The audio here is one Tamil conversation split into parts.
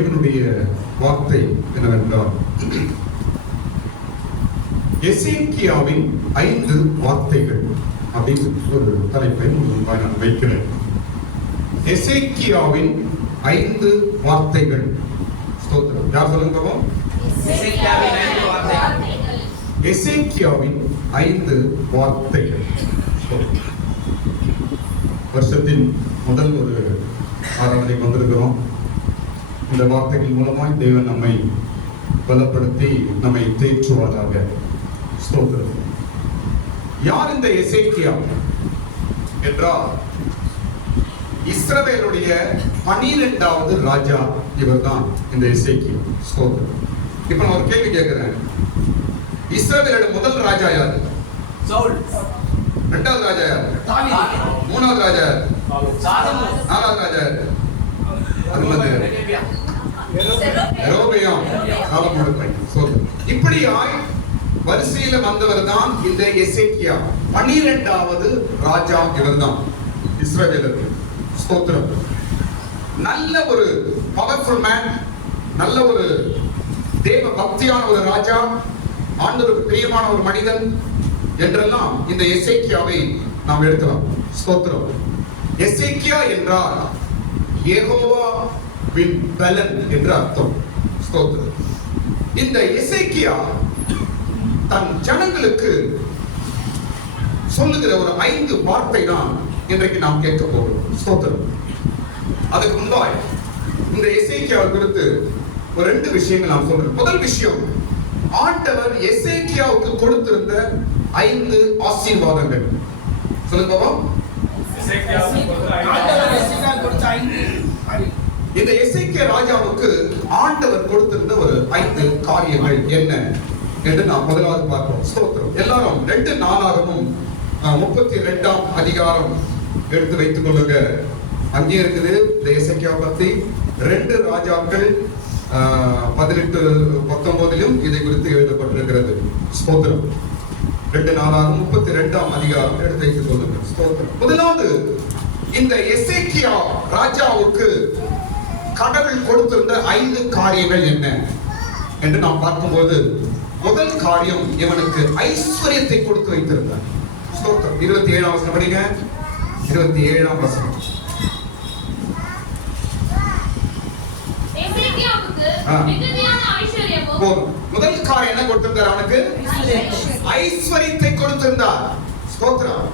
தேவனுடைய வார்த்தை என்னவென்றால், எசேக்கியாவின் 5 வார்த்தைகள் அப்படின்னு ஒரு தலைப்பை முன்பாக நான் வைக்கிறேன். எசேக்கியாவின் 5 வார்த்தைகள். ஸ்தோத்திரம். யார் சொல்லுங்க? எசேக்கியாவின் 5 வார்த்தைகள். வருஷத்தின் முதல் ஒரு ஆராதனைக்கு வந்திருக்கிறோம். இந்த வார்த்தைகள் மூலமாய் தேவன் நம்மை பலப்படுத்தி நம்மை தேற்றுவாராக. ஸ்தோத்திரம். யார் இந்த எசேக்கியா என்றால், இஸ்ரவேலுடைய 12வது ராஜா இவர்தான் இந்த எசேக்கியா. ஸ்தோத்திரம். இப்ப நான் ஒரு கேள்வி கேட்கிறேன். இஸ்ரவேலோட முதல் ராஜா யாரு? சவுல். 2வது ராஜா யாரு? தாவீது. 3வது ராஜா யாரு? சாலமோன். 4வது ராஜா யாரு? யெரொபெயாம். சாலமோனுடைய பையன். ஸ்தோத்திரம். இப்படியாய் வரிசையில வந்தவர் தான் இந்த எசேக்கியா. 12வது ராஜா இவர்தான் இஸ்ரவேலுக்கு. ஸ்தோத்திரம். நல்ல ஒரு பவர்ஃபுல் மேன், நல்ல ஒரு தேவ பக்தியான ஒரு ராஜா, ஆண்டவருக்கு பிரியமான ஒரு மனிதன் என்றெல்லாம் இந்த எசேக்கியாவை நாம் எடுக்கலாம். ஸ்தோத்திரம். எசேக்கியா என்றால் யெகோவாவின் பலன் என்று அர்த்தம். ஸ்தோத்திரம். இந்த எசேக்கியா தன் ஜனங்களுக்கு சொல்லுகிற ஒரு 5 வார்த்தை தான் இன்றைக்கு நாம் கேட்க போகிறோம். ஸ்தோத்திரம். அதுக்கு முன்பாய் இந்த எசேக்கியாவை குறித்து ஒரு 2 விஷயங்கள் நாம் சொல்றோம். முதல் விஷயம், ஆண்டவர் எசேக்கியாவுக்கு கொடுத்திருந்த 5 ஆசீர்வாதங்கள். சொல்லுங்க பாபா. இந்த எசேக்கியா ராஜாவுக்கு ஆண்டவர் கொடுத்திருந்த ஒரு 5 காரியங்கள் என்ன என்று நாம் முதலாவது பார்ப்போம். ஸ்தோத்திரம். எல்லாரும் 2 நாளாகவும் 32ஆம் அதிகாரம் எடுத்து வைத்துக் கொள்ளுங்க. அங்கே இருக்குது இந்த எசேக்கியா பத்தி. 2 ராஜாக்கள் 18-19 இதை குறித்து எழுதப்பட்டிருக்கிறது. ஸ்தோத்திரம். 2 நாளாகவும் 32ஆம் அதிகாரம் எடுத்து வைத்துக் கொள்ளுங்க. ஸ்தோத்திரம். முதலாவது, இந்த எசேக்கியா ராஜாவுக்கு கடவுள் கொடுத்திருந்த 5 காரியங்கள் என்ன என்று நாம் பார்க்கும்போது, முதல் காரியம், இவனுக்கு ஐஸ்வர்யத்தை கொடுத்து வைத்திருந்தார். ஸ்தோத்திரம். 27ஆம் வசனம் படிங்க. 27ஆம் வசனம். முதல் காரியம் என்ன கொடுத்திருந்தார்? அவனுக்கு ஐஸ்வர்யத்தை கொடுத்திருந்தார். ஸ்தோத்திரம்.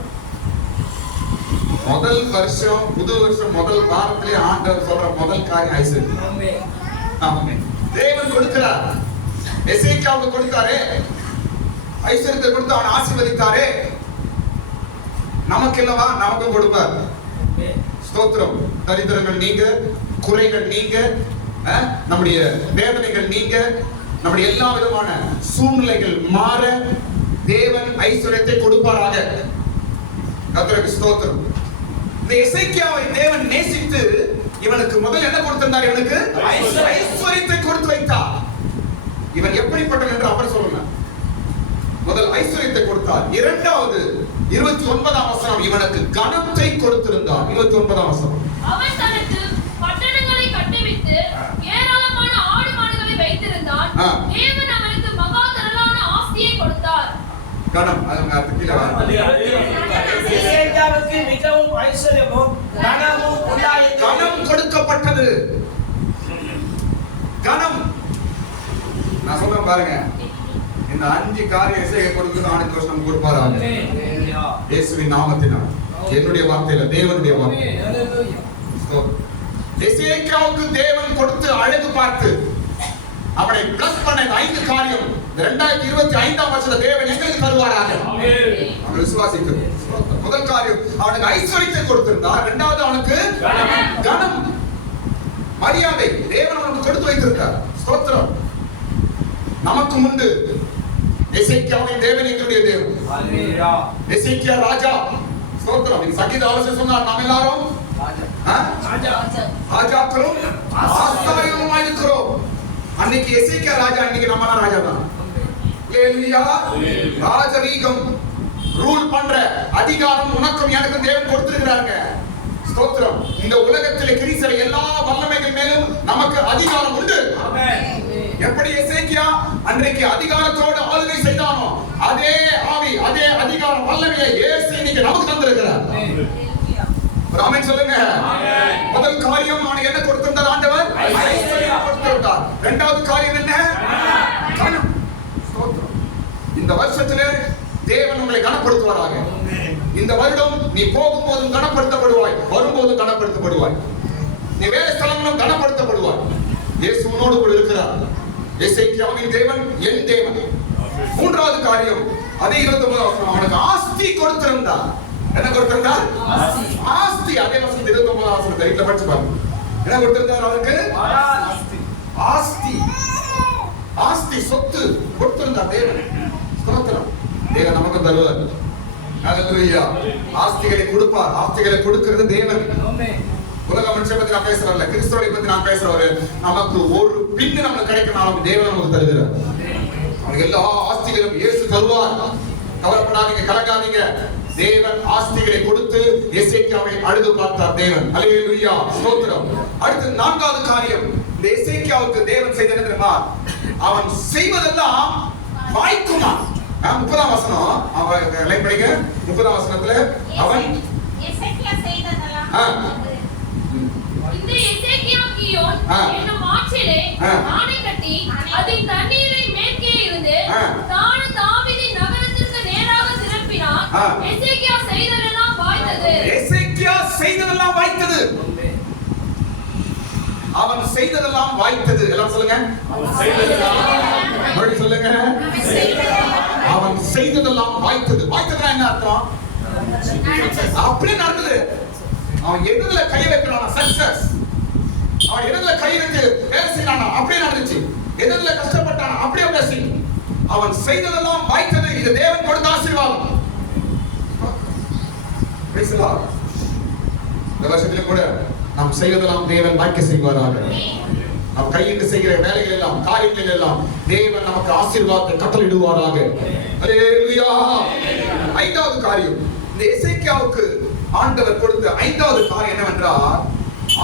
முதல் வருஷம், புது வருஷம் முதல் வாரத்திலே ஆண்டவர் சொல்ற முதல் காரியம் ஐஸ்வர்யம். ஆமென். தேவன் கொடுக்கிறார். எசேக்கியாவுக்கு கொடுத்தாரே, ஐஸ்வர்யத்தை கொடுத்து அவன் ஆசீர்வதித்தாரே, நமக்கு இல்லவா? நமக்கும் கொடுப்பார். ஸ்தோத்திரம். தரித்திரங்கள் நீங்க, குறைகள் நீங்க, நம்முடைய வேதனைகள் நீங்க, நம்முடைய எல்லா விதமான சூழ்நிலைகள் மாற தேவன் ஐஸ்வர்யத்தை கொடுப்பாராக. கர்த்தருக்கு ஸ்தோத்திரம். இந்த எசேக்கியாவை தேவன் நேசித்து இவனுக்கு முதல் என்ன கொடுத்திருந்தார்? இவனுக்கு ஐஸ்வர்யத்தை கொடுத்து வைத்தார். இவன் எப்படிப்பட்டவன் என்று அவர் சொல்லலாம். முதல் ஐஸ்வர்யத்தை கொடுத்தார். இரண்டாவது 29ஆம் வசனம், இவனுக்கு கனத்தை கொடுத்திருந்தார். 29ஆம் வசனம். அவன் தனக்கு பட்டணங்களை கட்டிவிட்டு ஏராளமான ஆடு மாடுகளை வைத்திருந்தான். தேவன் அவனுக்கு மகா திரளான ஆஸ்தியை கொடுத்தார். கனம். அதுங்க கீழ எசேக்கியாவுக்கு மிகவும் ஐஸ்வர்யமும் கனமும் உண்டாயிற்று. கனம் கொடுக்கப்பட்டது. கனம். நான் சொல்றேன் பாருங்க, இந்த 5 காரியம் எசேக்கியா கொடுக்கிறது ஆனந்த வருஷம் கொடுப்பாராக. இயேசுவின் நாமத்தினால், என்னுடைய வார்த்தையில, தேவனுடைய வார்த்தை. எசேக்கியாவுக்கு தேவன் கொடுத்து அழகு பார்த்து அவனை பிளஸ் பண்ண 5 காரியம் 2025ஆம் வருஷத்துல தேவன் எங்களுக்கு தருவாராக. அவன் விசுவாசிக்கிறோம். முதல் காரியம், அவனுக்கு ஐஸ்வர்யத்தை கொடுத்திருந்தார். இரண்டாவது, அவனுக்கு கனம், மரியாதை தேவன் அவனுக்கு கொடுத்து வைத்திருந்தார். ஸ்தோத்திரம். நமக்கு முன்பு எசேக்கியாவின் தேவன் எங்களுடைய தேவன். ஹல்லேலூயா. எசேக்கியா ராஜா. ஸ்தோத்திரம். இந்த சங்கீத ஆலோசனை சொன்னார், நாம் எல்லாரும் ராஜாக்களும் ஆசாரியர்களுமாய் இருக்கிறோம். அன்னைக்கு எசேக்கியா ராஜா, இன்னைக்கு நம்ம ராஜா தான். ஹல்லேலூயா. ராஜரீகம், ரூல் பண்ற அதிகாரம் உனக்கும் எனக்கு தேவன் கொடுத்திருக்கிறாங்க. ஸ்தோத்திரம். இந்த உலகத்திலே கிரீசர எல்லா வல்லமைகள் மேலும் நமக்கு அதிகாரம் எப்படி எசேக்கியா அன்றைக்கு அதிகாரத்தோடு ஆளுகை செய்தானோ அதே ஆவி, அதே அதிகாரம், வல்லமையை இயேசு இன்னைக்கு நமக்கு தந்திருக்கிறார். ஆமென் சொல்லுங்க. முதல் காரியம் அவனுக்கு என்ன கொடுத்திருந்தார் ஆண்டவர்? ஐஸ்வர்யம் கொடுத்திருந்தார். இரண்டாவது காரியம் என்ன? கனம். ஸ்தோத்திரம். இந்த வருஷத்திலே தேவன் உங்களை கனப்படுத்துவாராக. இந்த வருடம் நீ போகும்போதும் கனப்படுத்தப்படுவாய், வரும்போதும் கனப்படுத்தப்படுவாய். நீ வேலை ஸ்தலங்களும் கனப்படுத்தப்படுவாய். இயேசு உன்னோடு கூட இருக்கிறார். எசேக்கியாவின் தேவன் என் தேவன். மூன்றாவது காரியம், அதே 29 அவனுக்கு ஆஸ்தி கொடுத்திருந்தார். என்ன கொடுத்திருந்தார்? ஆஸ்தி. அதே வசனம் 29 வீட்டுல படிச்சு பாருங்க. என்ன கொடுத்திருந்தார் அவருக்கு? ஆஸ்தி. ஆஸ்தி, சொத்து கொடுத்திருந்தார் தேவன். ஸ்தோத்திரம். தேவன் நமக்கு தருவார். ஹல்லேலூயா. ஆஸ்திகளை கொடுப்பார். ஆஸ்திகளை கொடுக்கிறது தேவன். உலக மனுஷனை பத்தி நான் பேசுறேன்ல, கிறிஸ்துவை பத்தி நான் பேசுறவரு. நமக்கு ஒரு பின்னு நமக்கு கிடைக்கணும், தேவன் நமக்கு தருகிறார். அவனுக்கு எல்லா ஆஸ்திகளும் இயேசு தருவார். கவலைப்படாதீங்க, கலங்காதீங்க. தேவன் ஆஸ்திகளை கொடுத்து எசேக்கியாவை அழுது பார்த்தார் தேவன். ஹல்லேலூயா. ஸ்தோத்திரம். அடுத்து நான்காவது காரியம், இந்த எசேக்கியாவுக்கு தேவன் செய்தது என்ன தெரியுமா? அவன் செய்வதெல்லாம் வாய்க்குமா. 30ஆம் வசனம் அவன் லைன் படிங்க. 30ஆம் வசனத்துல அவன் எசேக்கியா செய்ததெல்லாம் இந்த எசேக்கியா கியோன் என்னும் ஆற்றிலே ஆணை கட்டி அதின் தண்ணீரை மேற்கே இருந்து தானும் தாவீதின் நகரத்திற்கு நேராக திருப்பினான். எசேக்கியா செய்ததெல்லாம் வாய்த்தது. எசேக்கியா செய்ததெல்லாம் வாய்த்தது. அவன் செய்ததெல்லாம் வாய்த்தது. எல்லாம் சொல்லுங்க. மறுபடியும் சொல்லுங்க. அவன் செய்ததெல்லாம் வாய்த்தது. வாய்த்ததுன்னா என்ன அர்த்தம்? அப்படியே நடந்தது. அவன் எதுல கை வைக்கிறான் சக்சஸ். அவன் எதுல கை வைத்து வேலை செய்யறானா அப்படியே நடந்துச்சு. எதுல கஷ்டப்பட்டானா அப்படியே பேசி. அவன் செய்ததெல்லாம் வாய்த்தது. இது தேவன் கொடுத்த ஆசீர்வாதம். இந்த வருஷத்துல கூட நாம் செய்வதெல்லாம் தேவன் வாய்க்க செய்வாராக. நாம் கையிட்டு செய்கிற வேலைகள் எல்லாம், காரியங்கள் எல்லாம் தேவன் நமக்கு ஆசீர்வாதத்தை கட்டளையிடுவாராக. ஹல்லேலூயா. ஐந்தாவது காரியம், இந்த எசேக்கியாவுக்கு ஆண்டவர் கொடுத்த ஐந்தாவது காரியம் என்னவென்றால்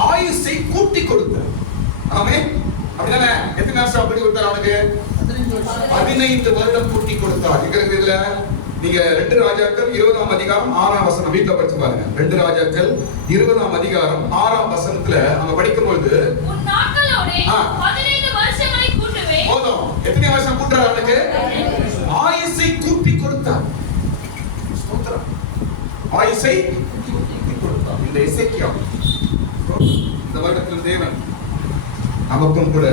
ஆயுசை கூட்டி கொடுத்தார். ஆமென். அப்படிதானே? எத்தனை வருஷம் கூட்டி கொடுத்தார் அவனுக்கு? 15 வருடம் கூட்டி கொடுத்தார். எங்க இதுல நீங்க 2 ராஜாக்கள் 20ஆம் அதிகாரம் 6ஆம் வசனம் வீட்டுல படிச்சு பாருங்க. 2 ராஜாக்கள் 20ஆம் அதிகாரம் 6ஆம் வசனத்துல அங்க படிக்கும் பொழுது உன் நாட்களோடே 15 வருஷங்களை கூட்டுவே. போதும். எத்தனை வருஷம் கூட்டுறார் அவனுக்கு? ஆயுசை கூட்டி கொடுத்தார். ஸ்தோத்திரம். ஆயுசை கூட்டி கொடுத்தார். இந்த எசேக்கியா இந்த வருடத்தில் தேவன் நமக்கும் கூட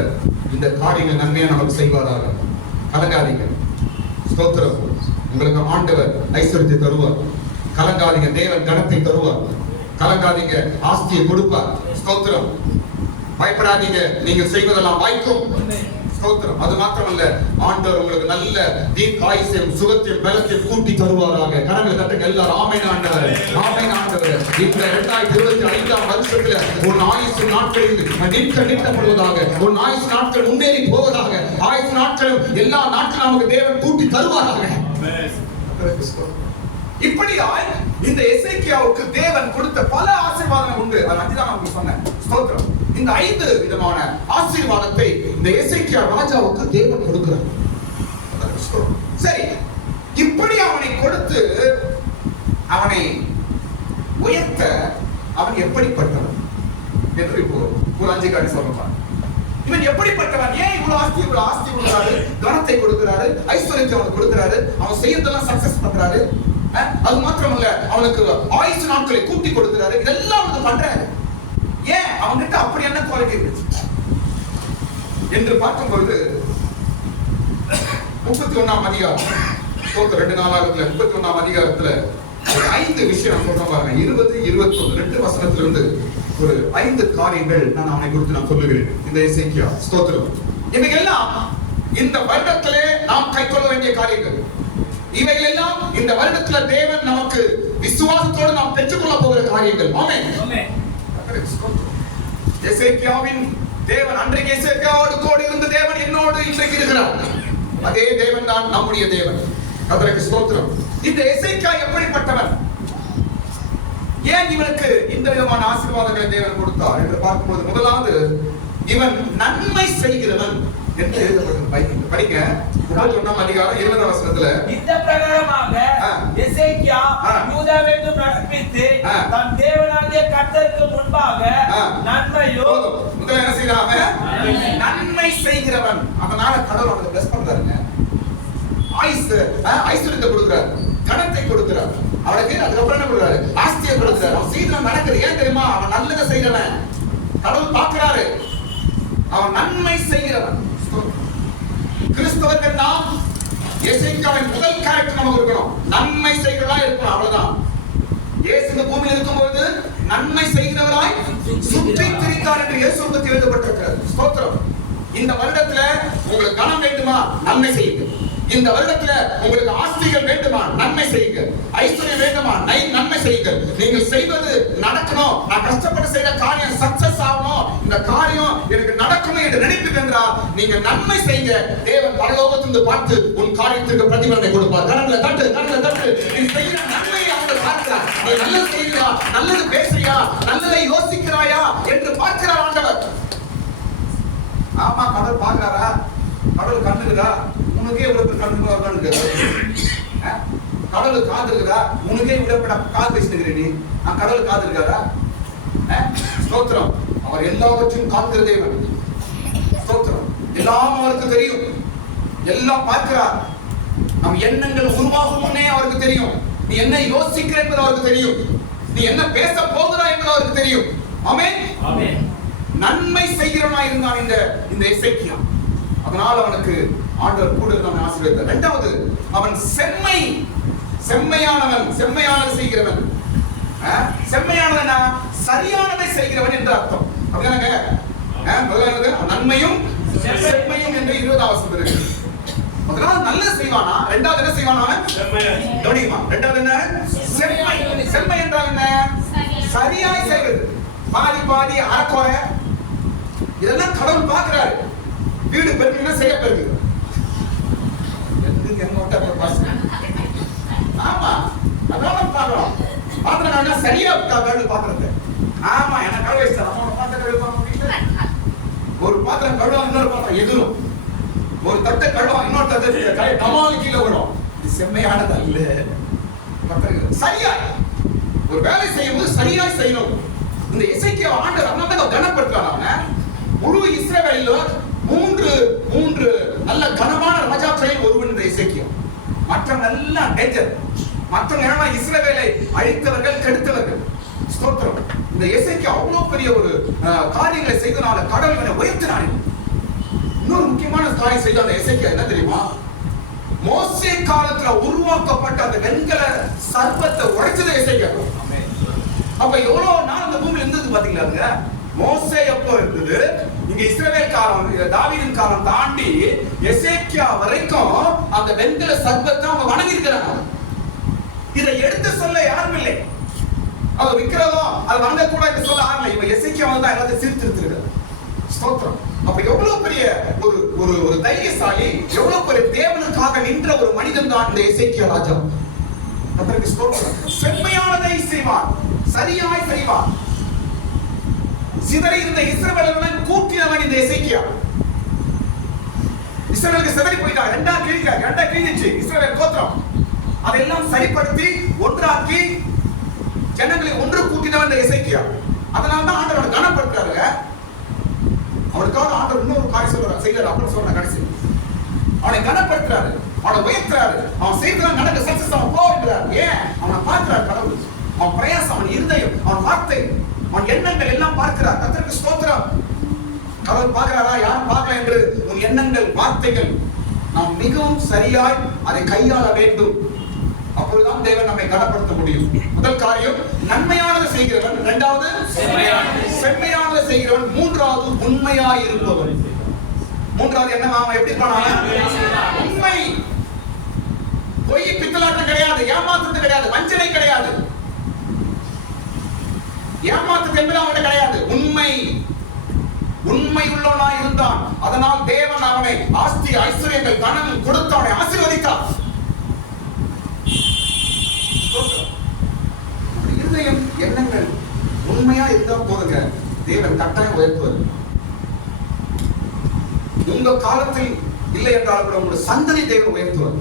இந்த காரியங்கள் நன்மையா நமக்கு செய்வாராக. கலங்காதீங்க. ஸ்தோத்திரம். உங்களுக்கு ஆண்டவர் ஐஸ்வர்யத்தை தருவார். கலங்காதீங்க. தேவன் கனத்தை தருவார். கலங்காதீங்க. ஆஸ்தியை கொடுப்பார். ஸ்தோத்திரம். பயப்படாதீங்க. நீங்க செய்வதெல்லாம் வாய்க்கும். ஸ்தோத்திரம். அது மாத்திரமல்ல, ஆண்டவர் உங்களுக்கு நல்ல தீர்க்காயுசையும் சுகத்தையும் பலத்தையும் கூட்டி தருவாராக. கனவுல தட்டுங்க எல்லாரும். ஆமென் ஆண்டவரே. ஆமென் ஆண்டவரே. இந்த 2025ஆம் வருஷத்துல உன் ஆயுசு நாட்களில் நீட்டப்படுவதாக. உன் ஆயுசு நாட்கள் முன்னேறி போவதாக. ஆயுசு நாட்களும் எல்லா நாட்களும் நமக்கு தேவன் கூட்டி தருவாராக. இப்படியாய் இந்த எசேக்கியாவுக்கு தேவன் கொடுத்த பல ஆசீர்வாதங்கள் உண்டு. அது அஞ்சுதான் நான் சொன்னேன். ஸ்தோத்திரம். இந்த 5 விதமான ஆசீர்வாதத்தை இந்த எசேக்கியா ராஜாவுக்கு தேவன் கொடுக்கிறார். சரி, இப்படி அவனை கொடுத்து அவனை உயர்த்த அவன் எப்படிப்பட்டவன் என்று இப்போ ஒரு 5 காட்டி சொல்றான். இவன் எப்படிப்பட்டவன்? ஏன் இவ்வளவு ஆஸ்தி கொடுக்கிறாரு, கனத்தை கொடுக்கிறாரு, ஐஸ்வர்யத்தை அவனுக்கு கொடுக்கிறாரு, அவன் செய்யறதெல்லாம் சக்சஸ் பண்றாரு. அது மாத்திரமல்ல, அவனுக்கு ஆயுசு நாட்களை கூட்டி கொடுக்கிறாரு. இதெல்லாம் அவனுக்கு பண்றாரு. ஏன்? அவன்கிட்ட அப்படி என்ன குவாலிட்டி இருந்துச்சு என்று பார்க்கும்போது 31ஆம் அதிகாரம் 2 நாளாகத்துல 31ஆம் அதிகாரத்துல 5 விஷயம் சொல்றேன் பாருங்க. 20, 21 2 வசனத்திலிருந்து ஒரு 5 காரியங்கள் நான் அவனை குறித்து நான் சொல்லுகிறேன். இந்த எசேக்கியா. ஸ்தோத்திரம். இவையெல்லாம் இந்த வருடத்திலே நாம் கைக்கொள்ள வேண்டிய காரியங்கள். இவைகள் எல்லாம் இந்த வருடத்துல தேவன் நமக்கு விசுவாசத்தோடு நாம் பெற்றுக்கொள்ள போகிற காரியங்கள். ஆமென். எசேக்கியாவின் தேவன் அன்றைக்கு எசேக்கியாவோடு கூட இருந்த தேவன் என்னோடு இன்றைக்கு இருக்கிறார். அதே தேவன் தான் நம்முடைய தேவன். அதற்கு ஸ்தோத்திரம். இந்த எசேக்கியா எப்படிப்பட்டவன்? ஏன் இவனுக்கு இந்த விதமான ஆசீர்வாதங்களை தேவன் கொடுத்தார் என்று பார்க்கும்போது, முதலாவது, இவன் நன்மை செய்கிறவன் என்ன எழுதப்பட்டிருக்கு படிங்க. 31ஆம் அதிகாரம் 20ஆம் வசனத்துல இந்த பிரகாரமாக எசேக்கியா யூதாவை நடப்பித்து தன் தேவனாகிய கர்த்தருக்கு முன்பாக நன்மையும் முதல்ல என்ன செய்யறாங்க? நன்மை செய்கிறவன். அதனால கடவுள் அவனுக்கு பிளஸ் பண்றாருங்க. ஐஸ்வர்யத்தை கொடுக்கிறார், கணத்தை கொடுக்கிறார் அவனுக்கு. அதுக்கப்புறம் என்ன கொடுக்கிறாரு? ஆஸ்தியை கொடுக்கிறார். அவன் சீக்கிரம் நடக்குது. ஏன் தெரியுமா? அவன் நல்லதை செய்கிறவன். கடவுள் பார்க்கிறாரு, அவன் நன்மை செய்கிறவன். கிறிஸ்தவர்கள் நாம் எசேக்கியாவின் முதல் கேரக்டர் நமக்கு இருக்கணும். நன்மை செய்கிறவரா இருக்கணும். அவ்வளவுதான். இயேசு இந்த பூமியில் இருக்கும்போது நன்மை செய்கிறவராய் சுற்றி திரிந்தார் என்று இயேசு பற்றி எழுதப்பட்டிருக்கிறது. ஸ்தோத்திரம். இந்த வருடத்துல உங்களுக்கு கனம் வேண்டுமா? நன்மை செய்யுங்க. இந்த வருடத்துல உங்களுக்கு ஆஸ்திகள் வேண்டுமா? நன்மை செய்யுங்க. ஐஸ்வர்யம் வேண்டுமா? நன்மை செய்யுங்க. நீங்கள் செய்வது நடக்கணும். நான் கஷ்டப்பட்டு செய்த காரியம் சக்சஸ் ஆகணும், இந்த காரியம் எனக்கு நடக்கணும் என்று நினைப்பீர்களா? நீங்க நன்மை செய்யுங்க. தேவன் பரலோகத்திலிருந்து பார்த்து உன் காரியத்துக்கு பிரதிபலனை கொடுப்பார். கடவுளை தட்டு, கடவுளை தட்டு. நீ செய்கிற நன்மையை அவர் பார்க்கிறார். நீ நல்லது செய்கிறா, நல்லது பேசுறியா, நல்லதை யோசிக்கிறாயா என்று பார்க்கிறார் ஆண்டவர். ஆமா, கடவுள் பார்க்கிறாரா? கடவுள் கண்ணுக்குதா? உனக்கே இவ்வளவு கண்ணு வருதான்னு கடவுள் காது இருக்குதா? உனக்கே இவ்வளவு காது பேசினுக்கிற நீ. கடவுள் காது இருக்காரா? ஸ்தோத்திரம். அவர் எல்லாவற்றையும் காக்கிற தேவன். ஸ்தோத்திரம். எல்லாம் அவருக்கு தெரியும், எல்லாம் பார்க்கிறார். நம் எண்ணங்கள் உருவாகும் முன்னே அவருக்கு தெரியும். நீ என்ன யோசிக்கிற என்பது அவருக்கு தெரியும். நீ என்ன பேச போகிறாய் என்பது அவருக்கு தெரியும். ஆமென். ஆமென். நன்மை செய்கிறவனா இருந்தான் இந்த எசேக்கியா. அதனால் அவனுக்கு ஆண்டவர் கூட நம்மை ஆசீர்வதித்தார். இரண்டாவது, அவன் செம்மையானவன், செம்மையானதை செய்கிறவன். செம்மையானவனா சரியானதை செய்கிறவன் என்று அர்த்தம். அப்படிதானங்க? முதலாவது நன்மையும் செம்மையும் என்று 20ஆம் வசனம் இருக்கு. முதலாவது நல்லது செய்வானா, இரண்டாவது என்ன செய்வானா? கவனிக்குமா? இரண்டாவது என்ன? செம்மை. செம்மை என்றால் என்ன? சரியாய் செய்வது. பாதி பாதி அறக்குறை இதெல்லாம் கடவுள் பார்க்கிறாரு. வீடு பெருக்குன்னா செய்ய பெருக்கு. ஆமா, அதான் பாக்குறோம். பாத்திரம் சரியா பாக்குறது. ஆமா, என்ன கழுவ ஒரு பாத்திரம் கழுவா, இன்னொரு பாத்திரம் எதிரும். ஒரு தட்டை கழுவா, இன்னொரு தட்டை டமால் கீழே விடும். இது செம்மையானது அல்ல. சரியா ஒரு வேலை செய்யும்போது சரியா செய்யணும். இந்த எசேக்கியா ஆண்டவர் அண்ணன் கனப்படுத்துறாங்க. முழு இஸ்ரவேலில் மூன்று நல்ல கனமான ராஜாக்களில் ஒருவன் இந்த எசேக்கியா. மற்ற நல்ல டேஞ்சர். மற்ற இஸ்ரவேலை அழித்தவர்கள், கெடுத்தவர்கள். ஸ்தோத்திரம். இந்த எசேக்கியா அவ்வளவு பெரிய ஒரு காரியங்களை செய்தனால கடவுள் உயர்த்தினார். இன்னொரு முக்கியமான காரியம் செய்த அந்த எசேக்கியா என்ன தெரியுமா? மோசே காலத்துல உருவாக்கப்பட்ட அந்த வெண்கல சர்ப்பத்தை உடைச்சது எசேக்கியா. அப்ப எவ்வளவு நாள் அந்த பூமியில இருந்தது பாத்தீங்களா? மோசே எப்போ இருந்தது, இங்க இஸ்ரவேல் காலம், தாவீதின் காலம் தாண்டி எசேக்கியா வரைக்கும் அந்த வெண்கல சர்ப்பத்தை அவங்க வணங்கி இருக்கிறாங்க. இதை எடுத்து சொல்ல யாரும் இல்லை. அது விக்கிறதும் அது வணங்க கூட என்று சொல்ல யாரும் இல்லை. இவன் எசேக்கியா தான் எல்லாத்தையும் சீர்திருத்திருக்கிறார். ஸ்தோத்திரம். அப்ப எவ்வளவு பெரிய ஒரு தைரியசாலி, எவ்வளவு பெரிய தேவனுக்காக நின்ற ஒரு மனிதன் தான் இந்த எசேக்கியா ராஜா. அதற்கு ஸ்தோத்திரம். செம்மையானதை செய்வான், சரியாய் செய்வான். சிதறி இருந்த இஸ்ரவேலர்களை கூட்டினவன் இந்த எசேக்கியா. இஸ்ரவேலுக்கு சிதறி போயிட்டாங்க. ரெண்டா கிழிஞ்சிச்சு இஸ்ரவேல் கோத்திரம். அதெல்லாம் சரிப்படுத்தி ஒன்றாக்கி ஜனங்களை ஒன்று கூட்டினவன் இந்த எசேக்கியா. அதனால தான் ஆண்டவர் கனப்படுத்துறாரு. அவனுக்காக ஆண்டவர் இன்னொரு காரியம் செய்யறாரு. அப்படின்னு சொல்ற கடைசி அவனை கனப்படுத்துறாரு, அவனை உயர்த்துறாரு. அவன் செய்ததான் நடக்க சக்சஸ் அவன் போகிறார். ஏன்? அவனை பார்க்கிறார் கடவுள். அவன் பிரயாசம், அவன் இருதயம், அவன் வார்த்தை, அவன் எண்ணங்கள் எல்லாம் பார்க்கிறார். கர்த்தருக்கு ஸ்தோத்திரம். கடவுள் பார்க்கிறாரா? யாரும் பார்க்கல என்று உன் எண்ணங்கள், வார்த்தைகள் நாம் மிகவும் சரியாய் அதை கையாள வேண்டும். அப்பொழுதுதான் தேவன் நம்மை கனப்படுத்த முடியும். முதல் காரியம் நன்மையானதை செய்கிறவன், இரண்டாவது செம்மையானதை செய்கிறவன், மூன்றாவது உண்மையாய் இருப்பவன். மூன்றாவது என்ன? அவன் எப்படி இருப்பானா? உண்மை. பொய் பித்தலாட்டம் கிடையாது, ஏமாத்துறது கிடையாது, வஞ்சனை கிடையாது. ஏமாத்துறது என்பது அவனுக்கு கிடையாது. உண்மை உள்ளவனாய் இருந்தான். அதனால் தேவன் அவனை ஆஸ்தி ஐஸ்வர்யங்கள் கணம் கொடுத்து அவனை ஆசீர்வதித்தார். இருதயம், எண்ணங்கள் உண்மையா இருந்தா போதுங்க, தேவன் கட்டாயம் உயர்த்துவார். உங்க காலத்தில் இல்லை என்றால் கூட உங்களுடைய சந்ததி தேவன் உயர்த்துவார்.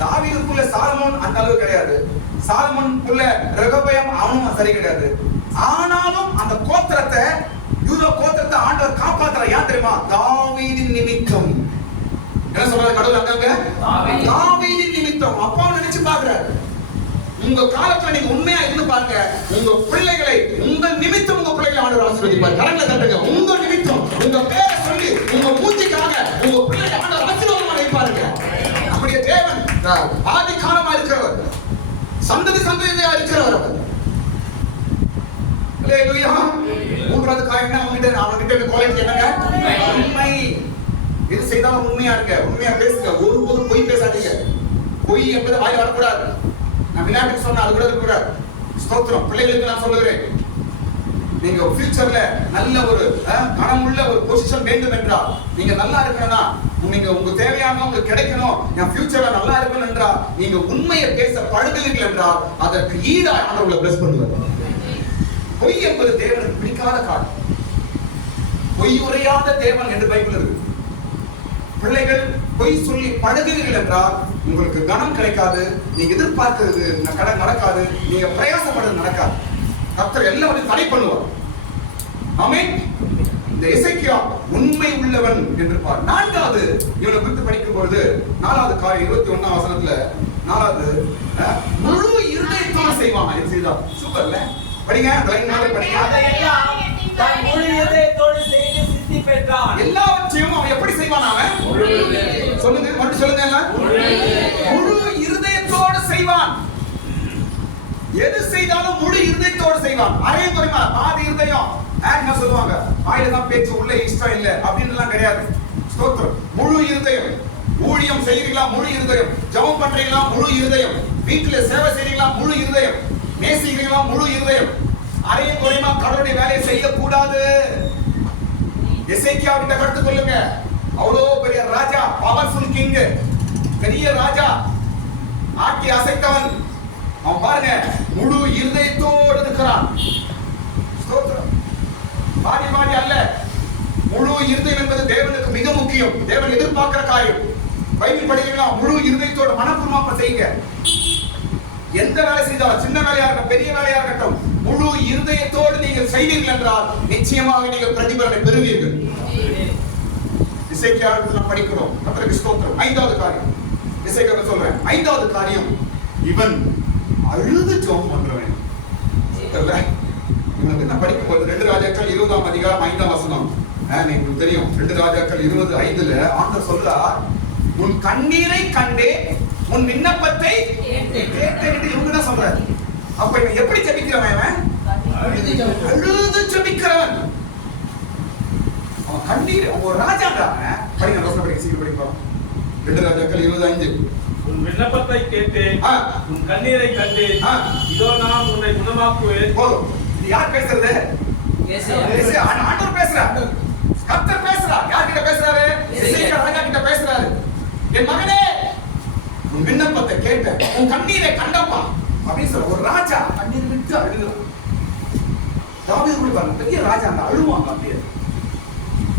தாவீதுக்குள்ள சாலமோன் அந்த அளவு கிடையாது, சாலமோனுக்குள்ள ரெகொபெயாம் அவனும் சரி கிடையாது. ஆனாலும் அந்த கோத்திரத்தை, யூதா கோத்திரத்தை ஆண்டவர் காப்பாத்துறார். ஏன் தெரியுமா? தாவீதின் நிமித்தம். என்ன சொல்றாரு கடவுள் அங்கங்க? தாவீதின் நிமித்தம். அப்பா நினைச்சு பாக்குறாரு, உங்க காலத்துல நீங்க உண்மையா இருந்து பாருங்க, உங்க பிள்ளைகளை, உங்க நிமித்தம் உங்க பிள்ளைகளை ஆண்டவர் ஆசீர்வதிப்பார். கரங்களை தட்டுங்க. உங்க நிமித்தம், உங்க பேரை சொல்லி, உங்க மூஞ்சிக்காக உங்க பிள்ளைகளை ஆண்டவர் ஆசீர்வாதமா வைப்பாருங்க. அப்படியே தேவன் ஆதி காலமா இருக்கிறவர், சந்ததி சந்ததியா இருக்கிறவர் அவர். அல்லேலூயா. மூன்றாவது காரியம் அவன்கிட்ட குவாலிட்டி என்னங்க? உண்மை. எது செய்தாலும் உண்மையா இருக்க, உண்மையா பேசுங்க. ஒருபோதும் பொய் பேசாதீங்க. பொய் என்பது வாய் வரக்கூடாது. நான் விளையாட்டுக்கு சொன்னா அது கூட இருக்கக்கூடாது. ஸ்தோத்திரம். பிள்ளைகளுக்கு நான் சொல்லுகிறேன், நீங்க ஃபியூச்சர்ல நல்ல ஒரு கனமுள்ள ஒரு பொசிஷன் வேண்டும் என்றால், நீங்க நல்லா இருக்கணும்னா, நீங்க உங்க தேவையான உங்களுக்கு கிடைக்கணும், என் ஃபியூச்சர்ல நல்லா இருக்கணும் என்றால், நீங்க உண்மையை பேச பழகுவீர்கள் என்றால் அதற்கு ஈடா ஆண்டவரை பிளஸ் பண்ணுவார். பொய் என்பது தேவனுக்கு பிடிக்காத காரியம். பொய் உரையாத தேவன் என்று பைபிள் இருக்கு. பிள்ளைகள் பொய் சொல்லி பழகுவீர்கள் என்றால் உங்களுக்கு கனம் கிடைக்காது, நீங்க எதிர்பார்க்கிறது நடக்காது, நீங்க பிரயாசப்படுறது நடக்காது. கர்த்தர் எல்லாவற்றையும் தடை பண்ணுவார். ஆமென். இந்த எசேக்கியா உண்மை உள்ளவன் என்று பார். நான்காவது இவனை குறித்து படிக்கும் பொழுது 4வது காரியம் 21ஆம் வசனத்துல 4வது முழு இருதயத்தோட செய்வான். இது செய்தா சூப்பர்ல. படிங்க, லைன் மேல படிங்க. அதையெல்லாம் தன் முழு இதயத்தோடு செய்து சித்தி பெற்றான். எல்லாவற்றையும் அவன் எப்படி செய்வான்? அவன் சொல்லுங்க, மட்டும் சொல்லுங்க. முழு இருதயத்தோடு செய்வான். எது செய்தாலும் முழு இருதயத்தோடு செய்வான். அரையும் குறைமா பாதி இருதயம் என்ன சொல்லுவாங்க, வாயில தான் பேச்சு, உள்ள இஷ்டம் இல்ல அப்படின்னுலாம் கிடையாது. ஸ்தோத்திரம். முழு இருதயம். ஊழியம் செய்கிறீங்களா? முழு இருதயம். ஜெபம் பண்றீங்களா? முழு இருதயம். வீட்டுல சேவை செய்றீங்களா? முழு இருதயம். நேசிக்கிறீங்களா? முழு இருதயம். அரையும் குறைமா கடவுளுடைய வேலையை செய்யக்கூடாது. எசேக்கியா கிட்ட கருத்து கொள்ளுங்க. அவ்வளோ பெரிய ராஜா, பவர்ஃபுல் கிங், பெரிய ராஜா, ஆட்சி அசைத்தவன். அவன் பாருங்க முழு இருதயத்தோடு இருக்கிறான். ஸ்தோத்திரம். பாடி பாடி அல்ல, முழு இருதயம் என்பது தேவனுக்கு மிக முக்கியம். தேவன் எதிர்பார்க்கிற காரியம். பைபிள் படிக்கிறீங்களா? முழு இருதயத்தோட மனப்பூர்வமா செய்யுங்க. எந்த வேலை செய்தாலும், சின்ன வேலையா இருக்கட்டும், பெரிய வேலையா இருக்கட்டும், முழு இருதயத்தோடு நீங்கள் செய்வீர்கள் என்றால் நிச்சயமாக நீங்கள் பிரதிபலனை பெறுவீர்கள். எசேக்கியாவை நாம் படிக்கிறோம். கர்த்தருக்கு ஸ்தோத்திரம். 5வது காரியம் எசேக்கியாவை சொல்றேன். 5வது காரியம், இவன் அழுது ஜெபம் பண்றவன். இல்ல, இவனுக்கு என்ன படிக்கும்போது 2 ராஜாக்கள் 20ஆம் அதிகாரம் 5ஆம் வசனம் உங்களுக்கு தெரியும். 2 ராஜாக்கள் 20:5ல ஆண்டவர் சொல்றார், உன் கண்ணீரை கண்டே உன் விண்ணப்பத்தை கேட்டேன்னு இவங்க தான் சொல்றாரு. அப்ப இவன் எப்படி ஜெபிக்கிறவன்? அழுது ஜெபிக்கிறவன். அவன் கண்ணீர், ஒரு ராஜாங்க. படிங்க, வசனம் படிங்க, சீக்கிரம் படிப்போம். 2 ராஜாக்கள் 20:5. உன் விண்ணப்பத்தை கேட்டேன், உன் கண்ணீரை கண்டேன், இதோ நான் உன்னை குணமாக்குவேன். போதும். இது யார் பேசுறது? ஆண்டவர் பேசுறார். கர்த்தர் பேசுறார். யார் கிட்ட பேசுறாரு? எசேக்கியா ராஜா கிட்ட பேசுறாரு. என் மகனே, உன் விண்ணப்பத்தை கேட்டேன், உன் கண்ணீரை கண்டப்பா அப்படின்னு சொல்ற ஒரு ராஜா கண்ணீர் விட்டு அழுகிறான். தாவீது கூட பாருங்க, பெரிய ராஜா அந்த அழுவாங்க அப்படியே.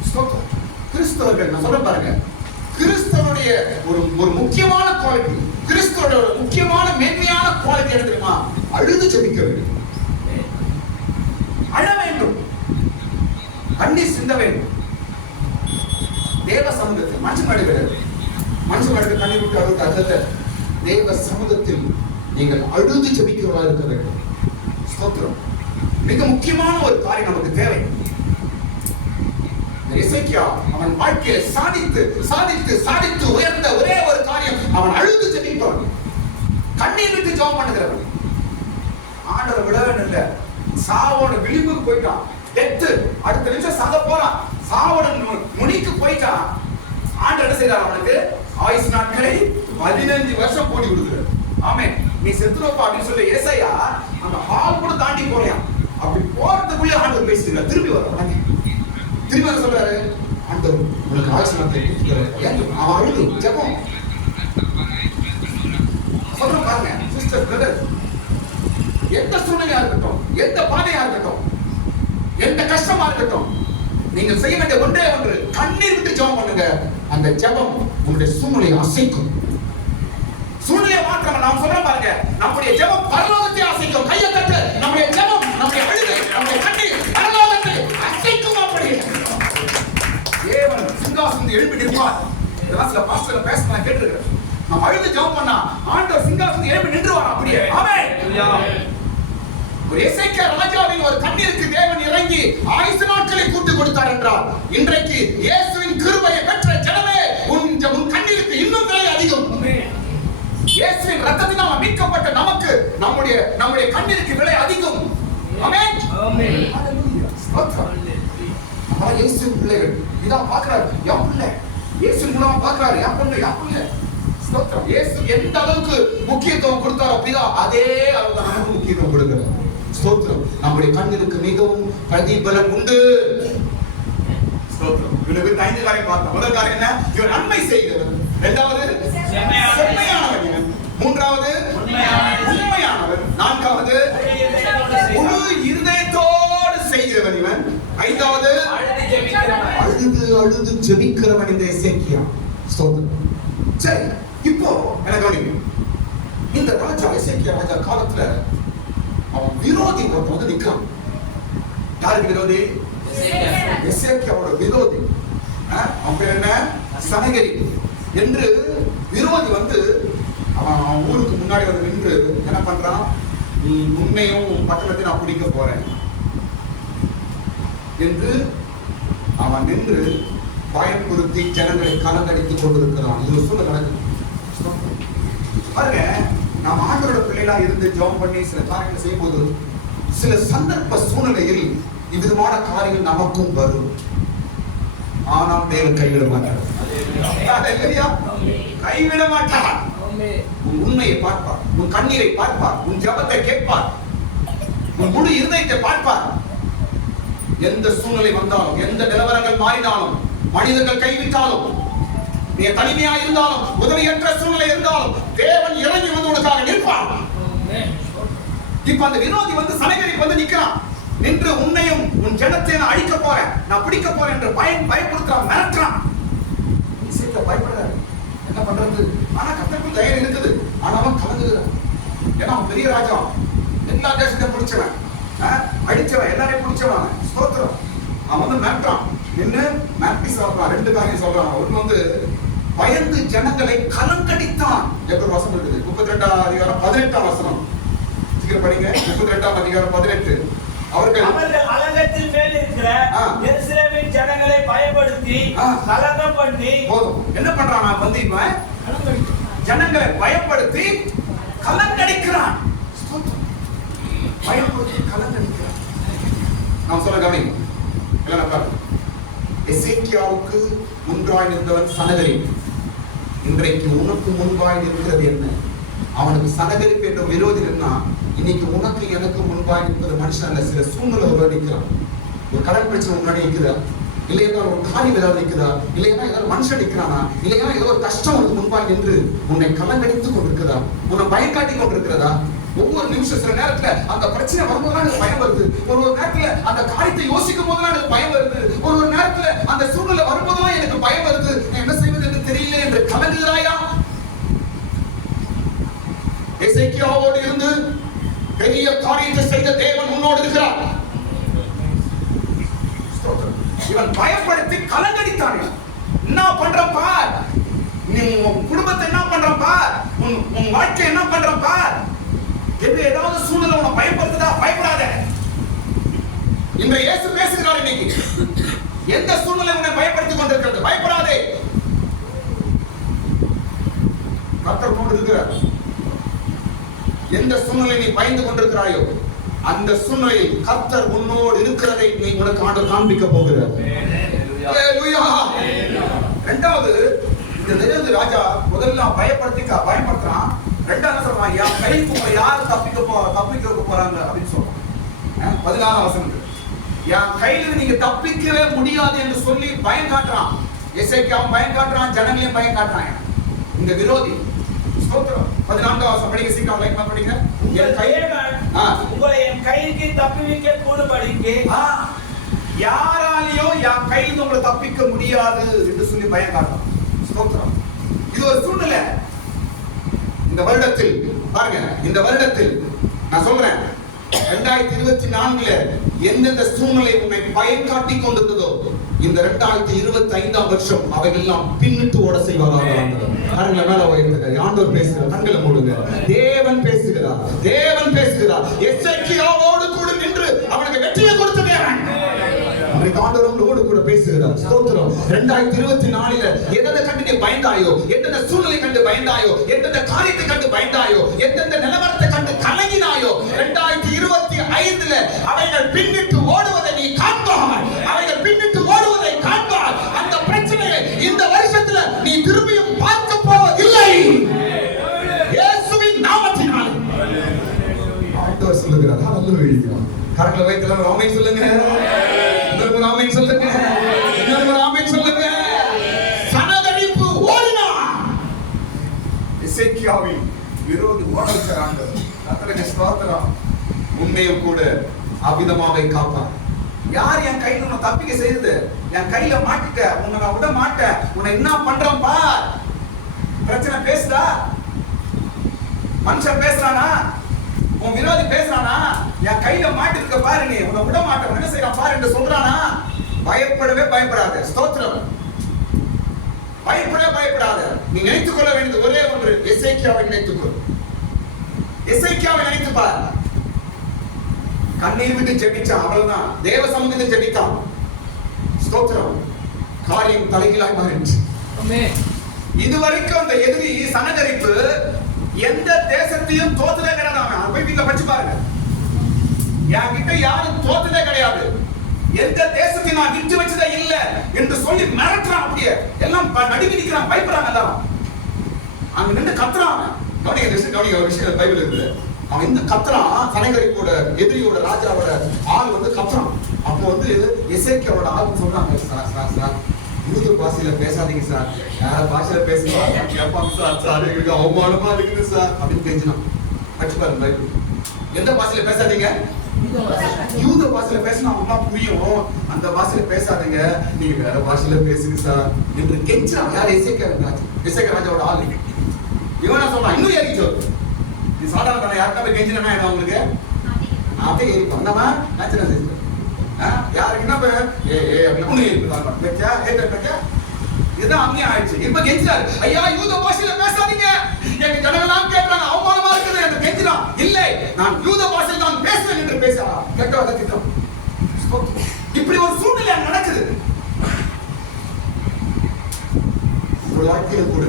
ஸ்தோத்திரம். கிறிஸ்தவர்கள் நான் சொல்ல பாருங்க, கிறிஸ்தவனுடைய ஒரு முக்கியமான குவாலிட்டி, கிறிஸ்தவனுடைய ஒரு முக்கியமான மேன்மையான குவாலிட்டி என்ன தெரியுமா? அழுது ஜெபிக்க வேண்டும். அழ வேண்டும், கண்ணீர் சிந்த வேண்டும். தேவ சமூகத்தில் மனுஷன் அழுகிறது, மனுஷன் அழுது கண்ணீர் விட்டு அழுது அழுத தேவ சமூகத்தில் நீங்கள் அழுது ஜெபிக்கிறவர்களாக இருக்க வேண்டும். ஸ்தோத்திரம். மிக முக்கியமான ஒரு காரியம் நமக்கு தேவை. எசேக்கியா அவன் வாழ்க்கையில சாதித்து சாதித்து சாதித்து உயர்ந்த ஒரே ஒரு காரியம், அவன் அழுது ஜெபிப்பான், கண்ணீர் விட்டு ஜெபம் பண்ணுகிறவன். ஆண்டவர் விடவே இல்லை. சாவோட விளிம்புக்கு போயிட்டான், டெத்து, அடுத்த நிமிஷம் சாக போறான், சாவோட முனிக்கு போயிட்டான். ஆண்டவர் என்ன செய்யறார்? அவனுக்கு ஆயுசு நாட்களை 15 வருஷம் கூடி கொடுக்குறாரு. ஆமென். நீ செத்துருப்பா அப்படின்னு சொல்லி ஏசாயா அந்த ஹால் கூட தாண்டி போறியான். அப்படி போறதுக்குள்ளே ஆண்டவர் பேசுறாரு. திரும்பி வர திரும்பி வர சொல்றாரு, ஆண்டவர் உங்களுக்கு ஆயுசு நாட்களை கொடுக்குறாரு. அவன் அழுது ஜெபம் சொல்ற பாருங்க. சிஸ்டர், பிரதர், எந்த சூழ்நிலையா இருக்கட்டும், எந்த பாதையா இருக்கட்டும், எந்த கஷ்டமா இருக்கட்டும், நீங்க செய்ய வேண்டிய ஒன்றே ஒன்று, கண்ணீர் விட்டு ஜெபம் பண்ணுங்க. அந்த ஜெபம் உங்களுடைய சூழ்நிலையை அசைக்கும். சூழ்நிலையை மாற்றம் நாம் சொல்றோம் பாருங்க, நம்முடைய ஜெபம் பரலோகத்தை அசைக்கும். கையை தட்டு. நம்முடைய ஜெபம், நம்முடைய அழுகை, நம்முடைய கண்ணீர் பரலோகத்தை அசைக்கும். அப்படி தேவன் சிங்காசனத்தில் எழுப்பி நிற்பார். இதெல்லாம் சில பாஸ்டர்ல பேச நான் கேட்டிருக்கிறேன். நம்ம அழுது ஜெபம் பண்ணா ஆண்டவர் சிங்காசனத்தில் எழுப்பி நின்றுவார். அப்படியே ஆமென். ஒரு எசேக்கியா ராஜாவின் ஒரு கண்ணீருக்கு தேவன் இறங்கி ஆயுசு நாட்களை கூட்டி கொடுத்தார் என்றால், இன்றைக்கு இயேசுவின் கிருபையை பெற்ற ஜனமே, உன் கண்ணீருக்கு இன்னும் விலை அதிகம். இயேசுவின் ரத்தத்தினால் மீட்கப்பட்ட நமக்கு நம்முடைய கண்ணீருக்கு விலை அதிகம். ஆமென். ஆமென். ஹalleluya. ஸ்தோத்திரம். அப்ப இயேசுவின் பிள்ளைகள் இதான் பார்க்கறாரு. என் பிள்ளை இயேசுவின் மூலமா பார்க்கறாரு. என் பிள்ளை ஸ்தோத்திரம். இயேசு எந்த அளவுக்கு முக்கியத்துவம் கொடுத்தாரோ பிதா அதே அளவுக்கு நமக்கு முக்கியத்துவம் கொடுக்கிறார். ஸ்தோத்திரம். நம்முடைய கண்ணுக்கு மிகவும் பிரதிபலன் உண்டு. ஸ்தோத்திரம். இவனுக்கு 5 காரியம் பார்த்தோம். முதல் காரியம் என்ன? இவன் நன்மை செய்கிறவன். இரண்டாவது செம்மையானவன். மூன்றாவது உண்மையானவன். நான்காவது முழு இருதயத்தோடு செய்கிறவன் இவன். ஐந்தாவது அழுது ஜெபிக்கிறவன் இந்த எசேக்கியா. ஸ்தோத்திரம். சரி, இப்போ எனக்கு கவனிங்க. இந்த ராஜா எசேக்கியா ராஜா காலத்துல அவன் விரோதி ஒருத்தன் வந்து நிற்கிறான். யாருக்கு விரோதி? எசேக்கியாவோட விரோதி. அவன் பேர் என்ன? சனகரி என்று விரோதி வந்து அவன் ஊருக்கு முன்னாடி வந்து நின்று என்ன பண்றான்? நீ உன்னையும் பட்டணத்தை நான் பிடிக்க போறேன் என்று அவன் நின்று பயன்படுத்தி ஜனங்களை கலங்கடித்துக் கொண்டிருக்கிறான். இது சூழ்நிலை நடக்குது. பாருங்க, நாம் ஆண்டவரோட பிள்ளைகளா இருந்து ஜெபம் பண்ணி சில காரியங்களை செய்யும்போது சில சந்தர்ப்ப சூழ்நிலையில் இவ்விதமான காரியங்கள் நமக்கும் வரும். ஆனால் தேவன் கைவிட மாட்டார். கைவிட மாட்டார். உன் உண்மையை பார்ப்பார், உன் கண்ணீரை பார்ப்பார், உன் ஜெபத்தை கேட்பார், உன் முழு இருதயத்தை பார்ப்பார். எந்த சூழ்நிலை வந்தாலும், எந்த நிலவரங்கள் மாறினாலும், மனிதர்கள் கைவிட்டாலும், நீ தனிமையா இருந்தாலும், உதவியற்ற சூழ்நிலை இருந்தாலும், தேவன் இறங்கி வந்து உனக்காக நிற்பார். இப்ப அந்த விரோதி வந்து சனகரிக்கு வந்து நிக்கிறான். நின்று உன்னையும் உன் ஜனத்தை நான் அழிக்க போறேன், நான் பிடிக்க போறேன் என்று பயப்படுத்துறான், மிரட்டுறான். பயப்படுறாரு. என்ன பண்றது? ஆனா கர்த்தருக்கு தைரியம் இருக்குது. ஆனாலும் கலங்குகிறான். ஏன்னா அவன் பெரிய ராஜா, எல்லா தேசத்தையும் பிடிச்சவன், அடிச்சவன், எல்லாரையும் பிடிச்சவன். ஸ்தோத்திரம். அவன் வந்து மிரட்டுறான். நின்று மிரட்டி சொல்றான். 2 காரியம் சொல்றான். ஒன்று வந்து பயந்து ஜனங்களை கலங்கடித்தான். எப்படி வசனம் இருக்குது? 32ஆம் அதிகாரம் 18ஆம் வசனம். சீக்கிரம் படிங்க. 32ஆம் அதிகாரம் 18. அவர்கள் அலங்கத்தில் மேல் இருக்கிற எருசலேமின் ஜனங்களை பயப்படுத்தி கலங்கம் பண்ணி போதும். என்ன பண்றான்? வந்து இவன் ஜனங்களை பயப்படுத்தி கலங்கடிக்கிறான். பயப்படுத்தி கலங்கடிக்கிறான். நான் சொல்ல கவனிங்க. எல்லாம் பாருங்க. எசேக்கியாவுக்கு முன்பாய் நின்றவன் சனகரி. இன்றைக்கு உனக்கு முன்பாய் நிற்கிறது என்ன? அவனுக்கு சனகரிப்பு என்ற விரோதி நின்னா, இன்னைக்கு உனக்கு எனக்கு முன்பாய் நிற்பது மனுஷன் அல்ல, சில சூழ்நிலை நிற்கிறான். ஒரு கடன் பிரச்சனை முன்னாடி நிற்குதா, இல்லையா ஒரு காரியம் ஏதாவது நிற்குதா, இல்லையா ஏதாவது மனுஷன் நிற்கிறானா, இல்லையா ஏதோ ஒரு கஷ்டம் உனக்கு முன்பாய் நின்று உன்னை கலங்கடித்துக் கொண்டிருக்கிறதா, உன்னை பயக்காட்டி கொண்டிருக்கிறதா? ஒவ்வொரு நிமிஷம் சில நேரத்துல அந்த பிரச்சனை வரும்போதுதான் எனக்கு பயம் வருது. ஒரு நேரத்துல அந்த காரியத்தை யோசிக்கும் போதுதான் எனக்கு பயம் வருது. ஒரு நேரத்துல அந்த சூழ்நிலை வரும்போதுதான் எனக்கு பயம் வருது. என்ன செய்வது என்று தெரியல என்று கலங்குகிறாயா? எசேக்கியாவோடு இருந்து பெரிய காரியத்தை செய்த தேவன் உன்னோடு இருக்கிறார். இவன் பயப்படுத்தி கலங்கடித்தான். என்ன பண்ற பார், நீ உன் குடும்பத்தை என்ன பண்ற பார், உன் வாழ்க்கை என்ன பண்ற பார். ஏதாவது சூழ்நிலை உன்னை பயப்படுத்துதா? பயப்படாத. இந்த இயேசு பேசுகிறார் இன்னைக்கு. எந்த சூழ்நிலை உன்னை பயப்படுத்திக் கொண்டிருக்கிறது? பயப்படாதே. கர்த்தர் கொண்டு இருக்கிறார். எந்த சூழ்நிலை நீ பயந்து கொண்டிருக்கிறாயோ அந்த சூழ்நிலையில் கர்த்தர் உன்னோடு இருக்கிறதை நீ உனக்கு ஆண்டவர் காண்பிக்க போகிறார். ஹalleluya. இரண்டாவது, இந்த நிரது ராஜா முதல்ல பயப்படுத்துறான். இரண்டாவது சொல்றான், யா கைக்கு யார் தப்பிக்க போறாங்க அப்படின்னு சொல்றான். 14ஆம் வசனம், என் கையில நீங்க தப்பிக்கவே முடியாது என்று சொல்லி பயம் காட்டுறான். எசேக்கியாவும் பயம் காட்டுறான், ஜனங்களையும் பயம் காட்டுறான். இந்த விரோதி. ஸ்தோத்திரம். 14ஆம் வசனம் படிங்க. சீக்கிரம் லைக் படிங்க. உங்களை என் கைக்கு தப்புவிக்க கூடும்படிக்கு யாராலையும் என் கையில் உங்களை தப்பிக்க முடியாது என்று சொல்லி பயம் காட்டணும். ஸ்தோத்திரம். இது ஒரு சூழ்நிலை. இந்த வருடத்தில் பாருங்க, இந்த வருடத்தில் நான் சொல்றேன் 2024 எந்தெந்த சூழ்நிலை உன்னை பயம் காட்டி கொண்டிருந்ததோ இந்த 2025 வருஷம் அவையெல்லாம் பின்னிட்டு ஓட செய்வாராக. கண்களை மேல உயர்த்துங்க. ஆண்டவர் பேசுகிறார். கண்களை மூடுங்க. தேவன் பேசுகிறார். தேவன் பேசுகிறார். எசேக்கியாவோடு கூட நின்று அவனுக்கு வெற்றியை கொடுத்த தேவன் ஆண்டவரோடு கூட பேசுகிறார். ஸ்தோத்திரம். 2024 எந்தெந்த கண்டு நீ பயந்தாயோ, எந்தெந்த சூழ்நிலை கண்டு பயந்தாயோ, எந்தெந்த காரியத்தை கண்டு பயந்தாயோ, எந்தெந்த நிலவரத்தை கண்டு கலங்கினாயோ, 2025 அவைகள் பின்னிட்டு ஓடுவதை நீ காண்பாய். அவைகள் பின்னிட்டு ஓடுவதை காண்பாய். அந்த பிரச்சனையை இந்த வருஷத்துல நீ திரும்பியும் பார்க்க போவதில்லை. இயேசுவின் நாமத்தினால் ஆண்டவர் சொல்லுகிறார். ஹல்லேலூயா. கரங்களை வைத்து ஆமென் சொல்லுங்க. இன்னொரு ஆமென் சொல்லுங்க. இன்னொரு ஆமென் சொல்லுங்க. சனகரிப்பு ஓடினான். எசேக்கியாவின் விரோதி ஓட வச்ச ஆண்டவர். கர்த்தருக்கு ஸ்தோத்திரம். உன்னையும் கூட அபிதமாவை காப்பார். யார் என் கையில உன்னை தப்பிக்க செய்யுது? என் கையில மாட்டிட்ட, உன்னை நான் விட மாட்டேன். உன்னை என்ன பண்றேன் பார். பிரச்சனை பேசுதா? மனுஷன் பேசுறானா? உன் விரோதி பேசுறானா? என் கையில மாட்டிருக்க பாரு, நீ உன்னை விட மாட்டேன், என்ன செய்யறான் பாரு என்று சொல்றானா? பயப்படவே பயப்படாத. ஸ்தோத்திரம். பயப்படவே பயப்படாத. நீ நினைத்துக் கொள்ள வேண்டியது ஒரே ஒன்று, எசேக்கியாவை நினைத்துக்கொள். எசேக்கியாவை நினைத்து பார். கண்ணீர் விட்டு ஜெபிச்சான், அவ்வளவுதான். தேவ சமூகத்தில் ஜெபித்தான். ஸ்தோத்திரம். காரியம் தலைகீழாய் மாறிடுச்சு. இதுவரைக்கும் அந்த எதிரி சனகரிப்பு எந்த தேசத்தையும் தோத்ததே கிடையாது. அவன் போய் வீட்டுல படிச்சு பாருங்க. என் கிட்ட யாரும் தோத்ததே கிடையாது, எந்த தேசத்தையும் நான் விட்டு வச்சதே இல்ல என்று சொல்லி மிரட்டுறான். அப்படியே எல்லாம் நடுங்கி நிக்கிறான், பயப்படுறாங்க எல்லாரும். அங்க நின்று கத்துறான். கவனிக்க ஒரு விஷயம் பைபிள் இருக்குது. அவன் இந்த கத்துறான். சனகரிப்போட எதிரியோட ராஜாவோட ஆள் வந்து கத்துறான். அப்போ வந்து எசேக்கியாவோட ஆள் சொல்றாங்க, சார் யூத பாஷையில பேசாதீங்க சார், வேற பாஷையில பேசுங்க சார், எங்களுக்கு அவமானமா இருக்குது சார் அப்படின்னு பேசினான். படிச்சு பாருங்க பைபிள். எந்த பாஷையில பேசாதீங்க? யூத பாஷையில பேசினா அவங்களுக்கு புரியும். அந்த பாஷையில பேசாதீங்க, நீங்க வேற பாஷையில பேசுங்க சார் என்று கெஞ்சான். யார்? எசேக்கியா ராஜாவோட ஆள். இவனா சொல்றான், இன்னும் ஏறிச்சோ. நீ சாதாரண பண்ண யாருக்கா போய் கெஞ்சினா என்ன உங்களுக்கு? அப்படியே ஏறிப்போம். நம்ம நேச்சுரல் செஞ்சு யாருக்கு என்ன இதுதான் அங்கே ஆயிடுச்சு. இப்ப கெஞ்சினாரு, ஐயா யூத பாஷையில பேசாதீங்க, எங்க ஜனங்களாம் கேட்கிறாங்க, அவமானமா இருக்குது என்று கெஞ்சினான். இல்லை, நான் யூத பாஷையில் தான் பேசுறேன் என்று பேசுறான். கேட்டவங்க திட்டம். இப்படி ஒரு சூழ்நிலை நடக்குது. ஒரு வாழ்க்கையில கூட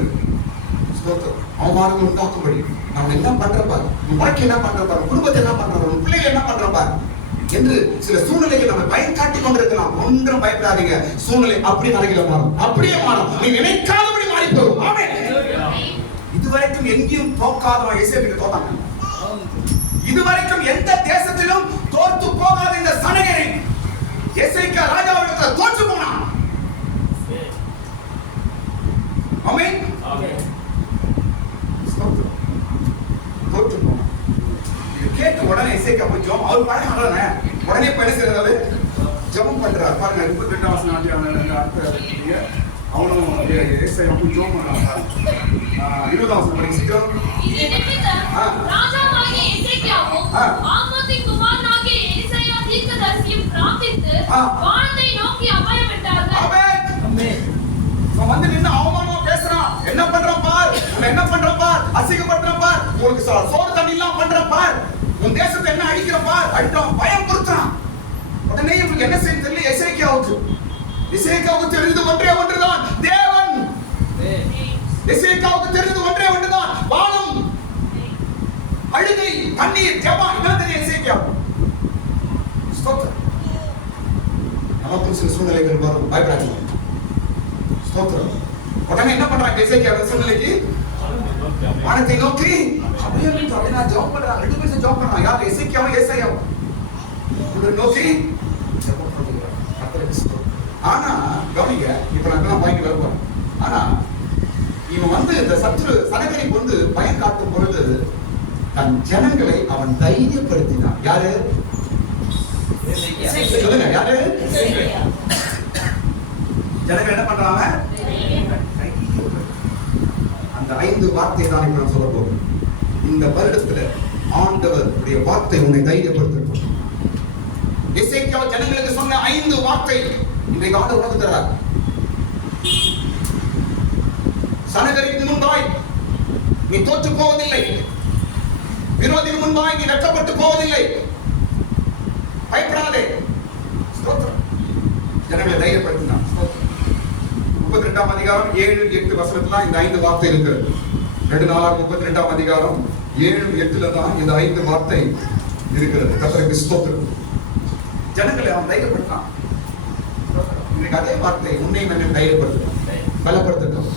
அவமானம் உண்டாக்கும்படி நம்ம என்ன பண்றப்பா, வாழ்க்கை என்ன பண்றப்பா, குடும்பத்தை என்ன பண்றப்பா, பிள்ளைகள் என்ன பண்றப்பா என்று சில சூழ்நிலைகள் நம்ம பயம் காட்டி கொண்டிருக்கலாம். ஒன்றும் பயப்படாதீங்க. சூழ்நிலை அப்படி தலையில மாறும், அப்படியே மாறும். நீ நினைக்காதபடி மாறி போகும். ஆமென். இதுவரைக்கும் எங்கேயும் தோக்காதவன் எசேக்கியா தோத்தாங்க. இதுவரைக்கும் எந்த தேசத்திலும் தோற்று போகாத இந்த சனகரி எசேக்கியா ராஜாவிடத்தில் தோற்று போனான். ஆமென். தோற்று போனான். கேட்ட உடனே எசேக்கியா போய் ஜெபம், அவர் பாருங்க உடனே என்ன செய்யறாரு? ஜெபம் பண்றாரு. பாருங்க 22ஆம் வசனம். அவனும் ஏசாயா போய் ஜெபம் பண்றான். 20ஆம் வசனம் படிங்க சீக்கிரம். ராஜாவாகிய எசேக்கியாவும் ஆமோத்தின் குமாரனாகிய ஏசாயா தீர்க்கதரிசியும் பிரார்த்தித்து வானத்தை நோக்கி அபயமிட்டார்கள். ஆமென். வந்து நின்னு அவமானமா பேசுறான். என்ன பண்றான் பார், என்ன பண்றான் பார், அசிங்கப்படுறான் பார், உங்களுக்கு சோறு தண்ணி எல்லாம் பண்றான் பார், உன் தேசத்தை என்ன அழிக்கிற பார், அடிக்கிறான், பயம் கொடுத்தான். உடனே இவங்களுக்கு என்ன செய்ய தெரியல. எசேக்கியாவுக்கு தெரிந்து ஒன்றே ஒன்றுதான், தேவன். எசேக்கியாவுக்கு தெரிந்து ஒன்றே ஒன்றுதான், வானம், அழுகை, கண்ணீர், ஜெபம். இதான் தெரியும் எசேக்கியாவுக்கு. ஸ்தோத்திரம். நமக்கு சில சூழ்நிலைகள் வரும், பயப்படாதீங்க. ஸ்தோத்திரம். உடனே என்ன பண்றாங்க எசேக்கியா சூழ்நிலைக்கு? வானத்தை நோக்கி அப்படியே ஜெபம் பண்றாங்க. 2 பேரும் ஜெபம் பண்றாங்க. யார்? எசேக்கியாவும் ஏசாயாவும் நோக்கி ஜெபம் பண்றாங்க. ஆனா கவனிங்க, இப்ப நான் பயங்கர வருவான். ஆனா இவன் வந்து இந்த சனகரிப்பு வந்து பயம் காட்டும் பொழுது தன் ஜனங்களை அவன் தைரியப்படுத்தினான். யாரு? சொல்லுங்க, யாரு? ஜனங்கள் என்ன பண்றாங்க? அந்த 5 வார்த்தை தான் இப்ப நான் சொல்ல போறேன். இந்த வருடத்துல ஆண்டவருடைய வார்த்தை உன்னை தைரியப்படுத்தட்டும். எசேக்கியா ஜனங்களுக்கு சொன்ன 5 வார்த்தை இன்றைக்கு ஆண்டவர் உனக்கு தரார். சனகரிக்கு முன்பாய் நீ தோற்று போவதில்லை, விரோதிக்கு முன்பாய் நீ வெட்கப்பட்டு போவதில்லை, பயப்படாதே. ஸ்தோத்திரம். ஜனங்களை தைரியப்படுத்தினான். 32ஆம் அதிகாரம் 7-8 வசனத்துல இந்த 5 வார்த்தை இருக்கு. 2 நாளாக 32ஆம் அதிகாரம் 7-8 தான் இந்த 5 வார்த்தை இருக்கிறது. கர்த்தருக்கு ஸ்தோத்திரம். ஜனங்களை அவன் தைரியப்படுத்தினான். இன்னைக்கு அதே வார்த்தை உன்னை மன்னின் தைரியப்படுத்தணும், பலப்படுத்தட்டும்.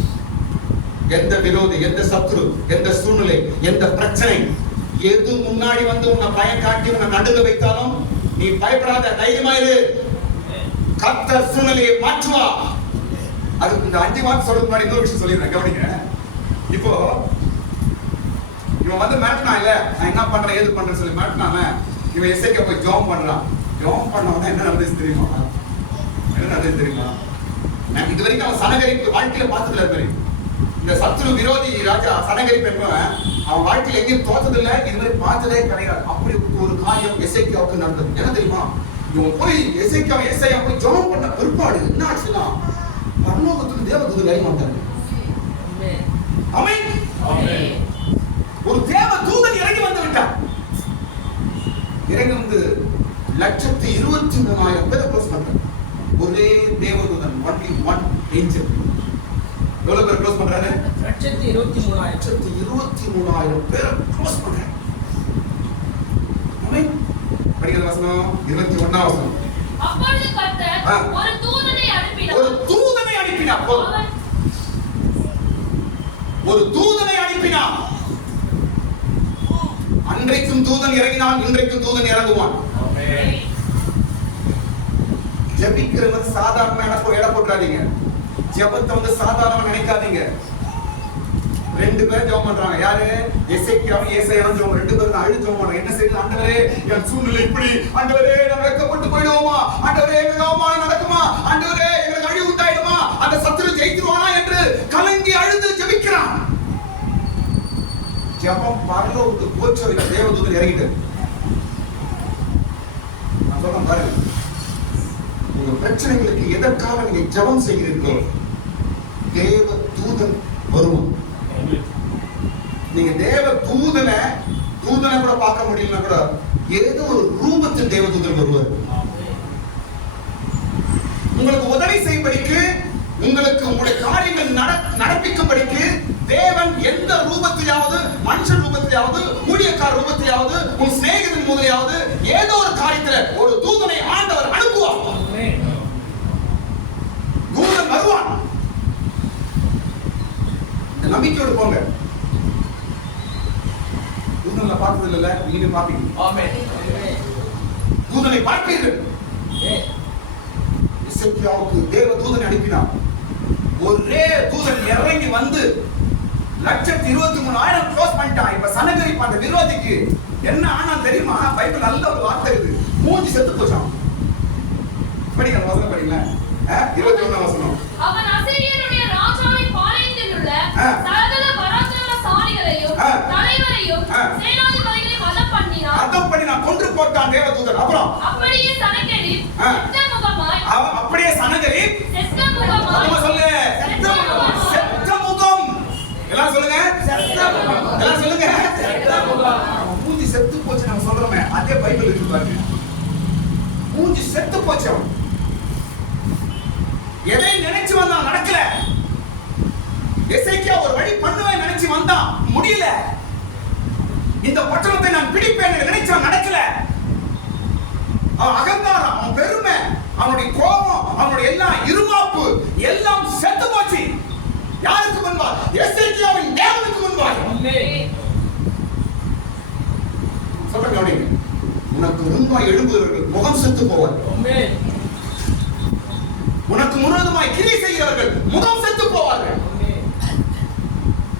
எந்த விரோதி, எந்த சத்ரு, எந்த சூழ்நிலை, எந்த பிரச்சனை எது முன்னாடி வந்து உன்னை பயம் காட்டி உன்னை நடுங்க வைத்தாலும் நீ பயப்படாத, தைரியமா இரு. கர்த்தர் சூழ்நிலையை மாற்றுவா. அதுக்கு இந்த 5 வார்த்தை சொல்றது மாதிரி இன்னொரு விஷயம் சொல்லிடுறேன், கவனிங்க. இப்போ இவன் வந்து மிரட்டினா இல்ல, நான் என்ன பண்றேன் ஏது பண்றேன்னு சொல்லி மிரட்டினாம இவன் எசேக்கியா போய் ஜெபம் பண்றான். ஜெபம் பண்ணவன என்ன நடந்துச்சு தெரியுமா? என்ன நடந்துச்சு தெரியுமா? நான் இது வரைக்கும் அவன் சனகரிப்பு வாழ்க்கையில பார்த்ததுல மாதிரி இந்த சத்ரு விரோதி ராஜா சனகரிப்பு என்பவன் அவன் வாழ்க்கையில எங்கேயும் தோத்ததில்லை, இது மாதிரி பார்த்ததே கிடையாது. அப்படி ஒரு காரியம் எசேக்கியாவுக்கு நடந்தது. என்ன தெரியுமா? இவன் போய் ஏசாயா போய் ஜெபம் பண்ண பிற்பாடு என்ன ஆச்சுன்னா பரலோகத்துக்கு தேவதூதன் இறங்கி வந்தாங்க. ஆமென். ஒரு தேவதூதன் இறங்கி வந்து விட்டார். இறங்கி வந்து 123,000 பேரை க்ளோஸ் பண்றாங்க. ஒரே தேவதூதன், only one angel. எவ்வளவு பேர் க்ளோஸ் பண்றாரு? 123,000 பேரை க்ளோஸ் பண்றாங்க. ஆமென். படிக்கிற வசனம் 21ஆம் வசனம். அப்பொழுது கர்த்தர் ஒரு தூதனை அனுப்பினார். ஒரு தூதனை அனுப்பினார். ஒரு தூதனை அனுப்பினார். அன்றைக்கும் தூதன் இறங்கினான், இன்றைக்கும் தூதன் இறங்குவான். ஜெபிக்கிறவன் சாதாரண இட போட்டுறாதீங்க. ஜெபத்தை வந்து சாதாரண நினைக்காதீங்க. 2 பேர் ஜெபம் பண்றாங்க. யாரு? எசேக்கியாவும் ஏசாயாவும் ஜெபம். 2 பேரும் அழுது ஜெபம் பண்றாங்க. என்ன செய்யலாம்? ஆண்டவரே என் சூழ்நிலை இப்படி, ஆண்டவரே நான் வெட்கப்பட்டு போயிடுவோமா, ஆண்டவரே எங்களுக்கு அவமானம் நடக்குமா, ஆண்டவரே எங்களுக்கு அழிவு உண்டாயிடுமா, அந்த சத்துரு ஜெயித்துருவானா என்று கலங்கி அழுது ஜெபிக்கிறான். ஜெபம் பரலோகத்துக்கு போச்சு. தேவதூதன் இறங்கிட்டு நான் சொல்றேன் பாருங்க, உங்க பிரச்சனைகளுக்கு எதற்காக நீங்க ஜெபம் செய்கிறீர்களோ தேவ தூதன் வருவான். நீங்க தேவ தூதனை கூட பார்க்க முடியலன்னா கூட ஏதோ ஒரு ரூபத்தில் தேவ தூதன் வருவார். உங்களுக்கு உதவி செய்யும்படிக்கு, உங்களுக்கு உங்களுடைய காரியங்கள் நடப்பிக்கும்படிக்கு தேவன் எந்த ரூபத்திலாவது, மனுஷன் ரூபத்திலாவது, ஊழியக்கார ரூபத்திலாவது, உன் சிநேகிதன் முதலியாவது ஏதோ ஒரு காரியத்துல ஒரு தூதனை ஆண்டவர் அனுப்புவார். தூதன் வருவான். இந்த நம்பிக்கையோடு போங்க. தூதனை பார்த்தது இல்ல, நீங்க பாப்பீங்க. தூதனை பார்ப்பீர்கள். எசேக்கியாவுக்கு தேவ தூதனை அனுப்பினார். ஒரே தூதன் இறங்கி வந்து 123,000 க்ளோஸ் பண்ணிட்டான். இப்ப சனகரிப்பு அந்த விரோதிக்கு என்ன ஆனா தெரியுமா? பைபிள் நல்ல ஒரு வார்த்தை இருக்குது. மூஞ்சி செத்து போச்சான். படிங்க வசனம் படிங்க. 21ஆம் வசனம். அவன் அசீரியருடைய ராஜாவின் பாளையத்தில் உள்ள சகல பராக்கிரமசாலிகளையும் தலைவரையும் சேனாதிபதிகளையும் வதம் பண்ணினான். வதம் பண்ணினான், கொன்று போட்டான் தேவதூதன். அப்புறம் அப்படியே சனகரிப் செத்தமுகமாய், அப்படியே சனகரிப் செத்தமுகமாய், சொல்லு செத்தமுகம். எல்லாம் சொல்லுங்க செத்தமுகம். எல்லாம் சொல்லுங்க செத்தமுகம். மூஞ்சி செத்து போச்சு நம்ம சொல்றோமே, அதே பைபிள் இருக்கு பாருங்க. மூஞ்சி செத்து போச்சு. அவன் எதை நினைச்சு வந்தான் நடக்கல. எசேக்கியா ஒரு வழி பண்ணுவேன் நினைச்சு வந்தான், முடியல. இந்த பட்டணத்தை நான் பிடிப்பேன் நினைச்சான், நடக்கல. அவன் அகங்காரம், அவன் பெருமை, அவனுடைய கோபம், அவனுடைய எல்லாம் இருமாப்பு எல்லாம் செத்து போச்சு. யாருக்கு முன்பாக? எசேக்கியாவின் தேவனுக்கு முன்பாக. சொல்றேன் கவனிங்க. உனக்கு முன்பாக எழும்புகிறவர்கள் முகம் செத்து போவார். உனக்கு விரோதமாய் கிரியை செய்கிறவர்கள் முகம் செத்து போவார்கள்.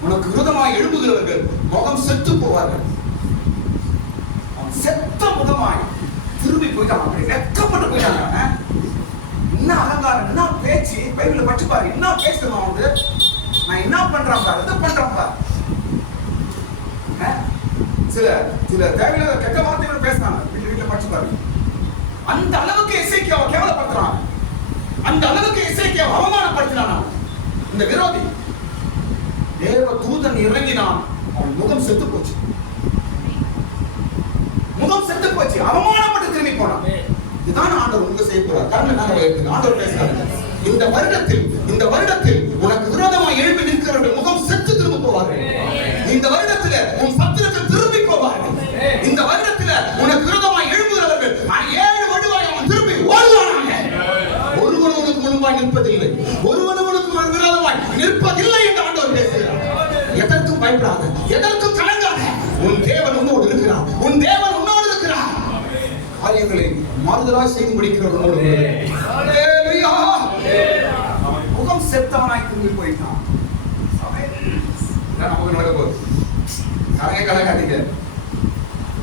உனக்கு விரோதமாய் எழும்புகிறவர்கள் முகம் செத்து போவார்கள். செத்த முகமாய் திரும்பி போயிட்டான். அப்படி வெட்கப்பட்டு போயிட்டாங்க. என்ன அகங்காரம், என்ன பேச்சு பேச்சு பைபிள்ல படிச்சு பாரு. என்ன பேசுறான் வந்து, நான் என்ன பண்றேன் பாரு, இது பண்றேன் பாரு. சில தேவையில்லாத கெட்ட வார்த்தைகள் பேசுறாங்க. வீட்டுல படிச்சு பாரு. அந்த அளவுக்கு எசேக்கியாவை கேவலப்படுத்துறான். அந்த அளவுக்கு எசேக்கியாவை அவமானப்படுத்தினான் இந்த விரோதி. தேவ தூதன் இறங்கினான். அவன் முகம் செத்து போச்சு. முகம் செத்து போச்சு. அவமானப்பட்டு திரும்பி போனான். இதுதான் ஆண்டவர் உங்க செய்ய போறார். காரணம் நாங்க ஆண்டவர் பேசுறாங்க. இந்த வருடத்தில் உனக்கு விரோதமாக எழுப்பி நிற்கிறவர்கள் முகம் செத்து திரும்ப போவார்கள். இந்த வருடத்துல உன் சத்திரத்தில் திரும்பி போவார்கள். இந்த வருடத்துல உனக்கு விரோதமாக எழுப்புகிறவர்கள் 7 வடுவாய் அவன் திரும்பி ஓடுவானாங்க. ஒருவன் உனக்கு முன்பாய் நிற்பதில்லை, ஒருவன் உனக்கு விரோதமாய் நிற்பதில்லை என்று ஆண்டவர் பேசுகிறார். எதற்கும் பயப்படாத, எதற்கும் கலங்காத. உன் தேவன் உன்னோடு இருக்கிறார். உன் தேவன் உன்னோடு இருக்கிறார். காரியங்களை மாறுதலாய் செய்து முடிக்கிறவர்களோடு ஹல்லேலூயா. முகம் செத்தவனாய் திரும்பி போயிட்டான். நமக்கு நடக்க போகுது. கலங்காதீங்க.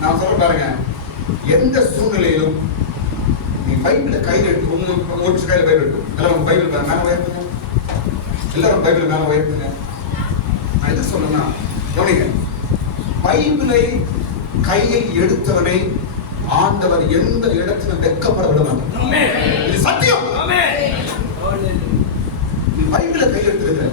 நான் சொல்ல பாருங்க, எந்த சூழ்நிலையிலும் நீ பைபிள கையில் எடுத்து ஒரு கையில பைபிள் எடுத்து எல்லாரும் பைபிள் மேல உயர்த்துங்க. எல்லாரும் பைபிள் மேல உயர்த்துங்க. நான் எது சொல்லணும்னா, கவனிங்க, பைபிளை கையில் எடுத்தவனை ஆண்டவர் எந்த இடத்திலும் வெட்கப்பட விட மாட்டார். இது சத்தியம். நீ பைபிளை கையில் எடுத்திருக்கிற,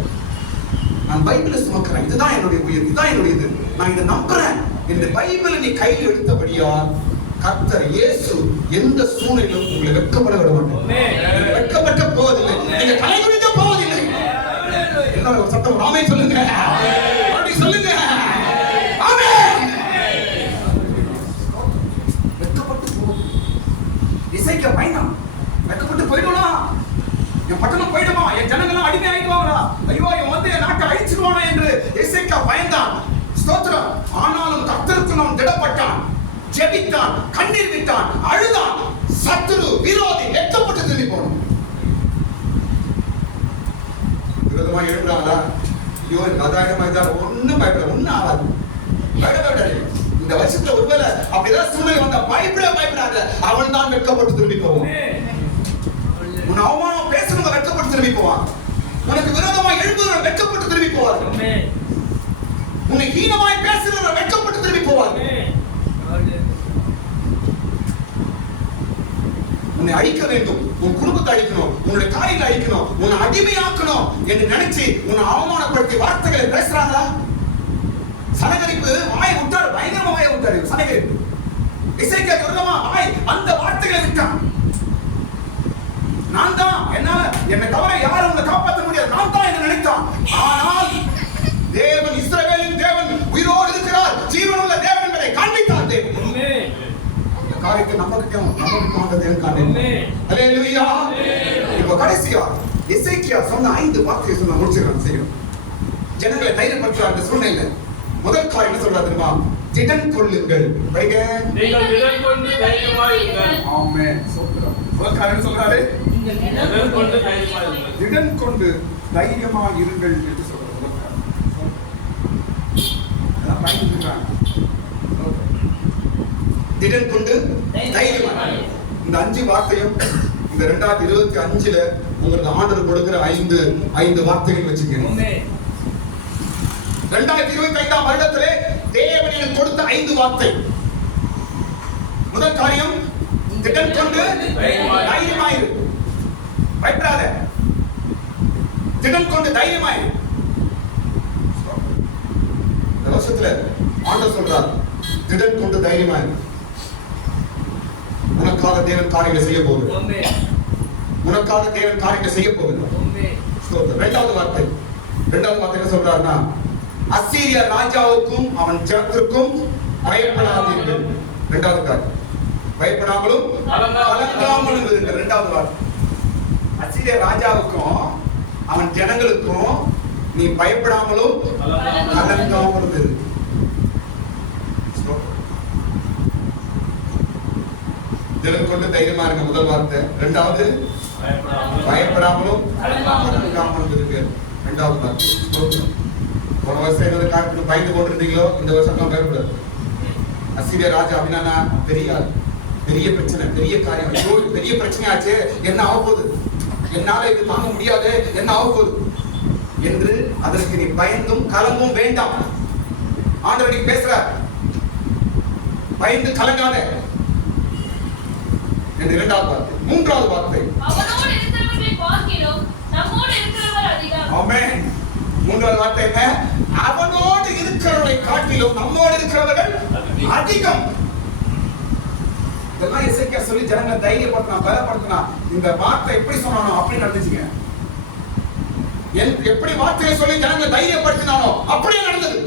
நான் பைபிளை சுமக்கிறேன், இதுதான் என்னுடைய உயிர், இதுதான் என்னுடைய இது, நான் இதை நம்புறேன். இந்த பைபிளை நீ கையில் எடுத்தபடியா கர்த்தர் இயேசு எந்த சூழ்நிலையிலும் உங்களை வெட்கப்பட விட மாட்டார். வெட்கப்பட்ட போவதில்லை, நீங்க தலைகுனிக்க போவதில்லை. எல்லாரும் ஒரு சத்தம் ஆமென் சொல்லுங்க. அப்படி சொல்லுங்க. ஆமென். வெட்கப்பட்டு போவது இசைக்க பயணம். வெட்கப்பட்டு போயிடுவா, என் பட்டணம் போயிடுமா, என் ஜனங்களும் அடிமை ஆயிடுவாங்களா, ஐயோ இவன் வந்து என் நாட்டை அழிச்சிடுவானா என்று இசைக்க பயந்தான். ஸ்தோத்திரம். ஆனாலும் கர்த்தருக்கு நாம் திடப்பட்டான், ஜெபித்தான், கண்ணீர் விட்டான், அழுதான். சத்துரு விரோதி வெட்கப்பட்டு திரும்பி போனான். விரோதமா எழுப்புறாங்களா, ஐயோ அதாயிரம் ஒண்ணும் பயப்பட, ஒண்ணும் ஆகாது, பயப்படாது. இந்த வருஷத்துல ஒருவேளை அப்படிதான் சூழ்நிலை வந்தா பயப்படாத. அவன் தான் வெட்கப்பட்டு திரும்பி போவான். உன் அவமானம் பேசுறவங்க வெட்கப்பட்டு திரும்பி போவான். உனக்கு விரோதமா எழுப்புறவங்க வெட்கப்பட்டு திரும்பி போவாங்க. உன்னை ஹீனமாய் பேசுறவங்க வெட்கப்பட்டு திரும்பி போவாங்க. உன்னை அழிக்க வேண்டும், உன் குடும்பத்தை அழிக்கணும், உன்னுடைய காரியங்களை அழிக்கணும், உன்னை அடிமையாக்கணும் என்று நினைச்சு உன்னை அவமானப்படுத்தி வார்த்தைகளை பேசுறாங்களா? சனகரிப்பு வாயை விட்டாரு, பயங்கரமா வாயை விட்டாரு. சனகரிப்பு இசைக்க விரோதமா வாய் அந்த வார்த்தைகளை விட்டான். நான் தான், என்னால என்னை தவிர யாரும் உன்னை காப்பாற்ற முடியாது, நான் தான் என்று நினைத்தான். ஆனால் தேவன், இஸ்ரவேலின் தேவன் உயிரோடு இருக்கிறார், ஜீவனுள்ள தேவன் என்பதை காண்பித்தார் தேவன். காரியத்தை நமக்கு தேவன் காண்பித்தார். ஹல்லேலூயா. இப்போ கடைசியா எசேக்கியா சொன்ன 5 வார்த்தையை சொன்ன முடிச்சிடலாம். செய்யணும் ஜனங்களை தைரியப்படுத்துறார். அந்த சூழ்நிலை முதல் காரியம் என்ன சொல்றாரு தெரியுமா? திடன் கொள்ளுங்கள். படிங்க. நீங்கள் திடன் கொண்டு தைரியமாய் இருங்கள். ஆமென். சொல்றாரு. முதல் காரியம் சொல்றாரு, திடன் கொண்டு தைரியமாய் இருங்கள். திடன் கொண்டு தைரியமாய் இருங்கள் என்று சொல்றாரு. அதான் பயந்துக்கிறாங்க. திடன் கொண்டு தைரியமாய். இந்த 5 வார்த்தையும் இந்த 2025ல உங்களுக்கு ஆண்டவர் கொடுக்கிற 5 வார்த்தைகள் வச்சுக்கணும். 2025ஆம் வருடத்திலே தேவன் எனக்கு கொடுத்த 5 வார்த்தை. முதல் காரியம், திடன் கொண்டு தைரியமாயிரு. பயப்படாத. திடன் கொண்டு தைரியமாயிரு. இந்த வருஷத்துல ஆண்டவர் சொல்றார், திடன் கொண்டு தைரியமாயிரு. உனக்காக தேவன் காரியங்களை செய்ய போகிறார். உனக்காக தேவன் காரியங்களை செய்ய போகிறார். இரண்டாவது வார்த்தை என்ன சொல்றாருன்னா, அசீரிய ராஜாவுக்கும் அவன் ஜனத்திற்கும் பயப்படாதீர்கள். இரண்டாவது காரியம், பயப்படாமலும் கலங்காமலும் இருங்கள். இரண்டாவது வார்த்தை, அசீரிய ராஜாவுக்கும் அவன் ஜனங்களுக்கும் நீ பயப்படாமலும் கலங்காமலும் இரு. திடன் கொண்டு தைரியமா இருங்க. முதல் வார்த்தை. இரண்டாவது, பயப்படாமலும் கலங்காமலும் இருங்க. இரண்டாவது வார்த்தை. போன வருஷம் என்னோட காரணத்துக்கு பயந்து கொண்டிருந்தீங்களோ, இந்த வருஷம் பயப்படாது. அசீரிய ராஜா அப்படின்னா பெரிய பிரச்சனை, பெரிய காரியம், பெரிய பிரச்சனை ஆச்சு, என்ன ஆக போகுது? என்னால இது தாங்க முடியாது, என்ன ஆக போகுது என்று அதற்கு நீ பயந்தும் கலங்கும் வேண்டாம். ஆண்டவர் நீ பேசுற, பயந்து கலங்காத என்று இரண்டாவது வார்த்தை. மூன்றாவது வார்த்தை, அவனோடு இருக்கிறவர்களை பார்க்கிலும் நம்மோடு இருக்கிறவர் அதிகம். ஆமென். மூன்றாவது வார்த்தை என்ன? அவனோடு இருக்கிறவரை காட்டிலும் நம்மோடு இருக்கிறவர்கள் அதிகம். இதெல்லாம் எசேக்கியா சொல்லி ஜனங்களை தைரியப்படுத்தினா, பலப்படுத்தினா. இந்த வார்த்தை எப்படி சொன்னானோ அப்படி நடந்துச்சுங்க. எப்படி வார்த்தையை சொல்லி ஜனங்களை தைரியப்படுத்தினானோ அப்படியே நடந்தது.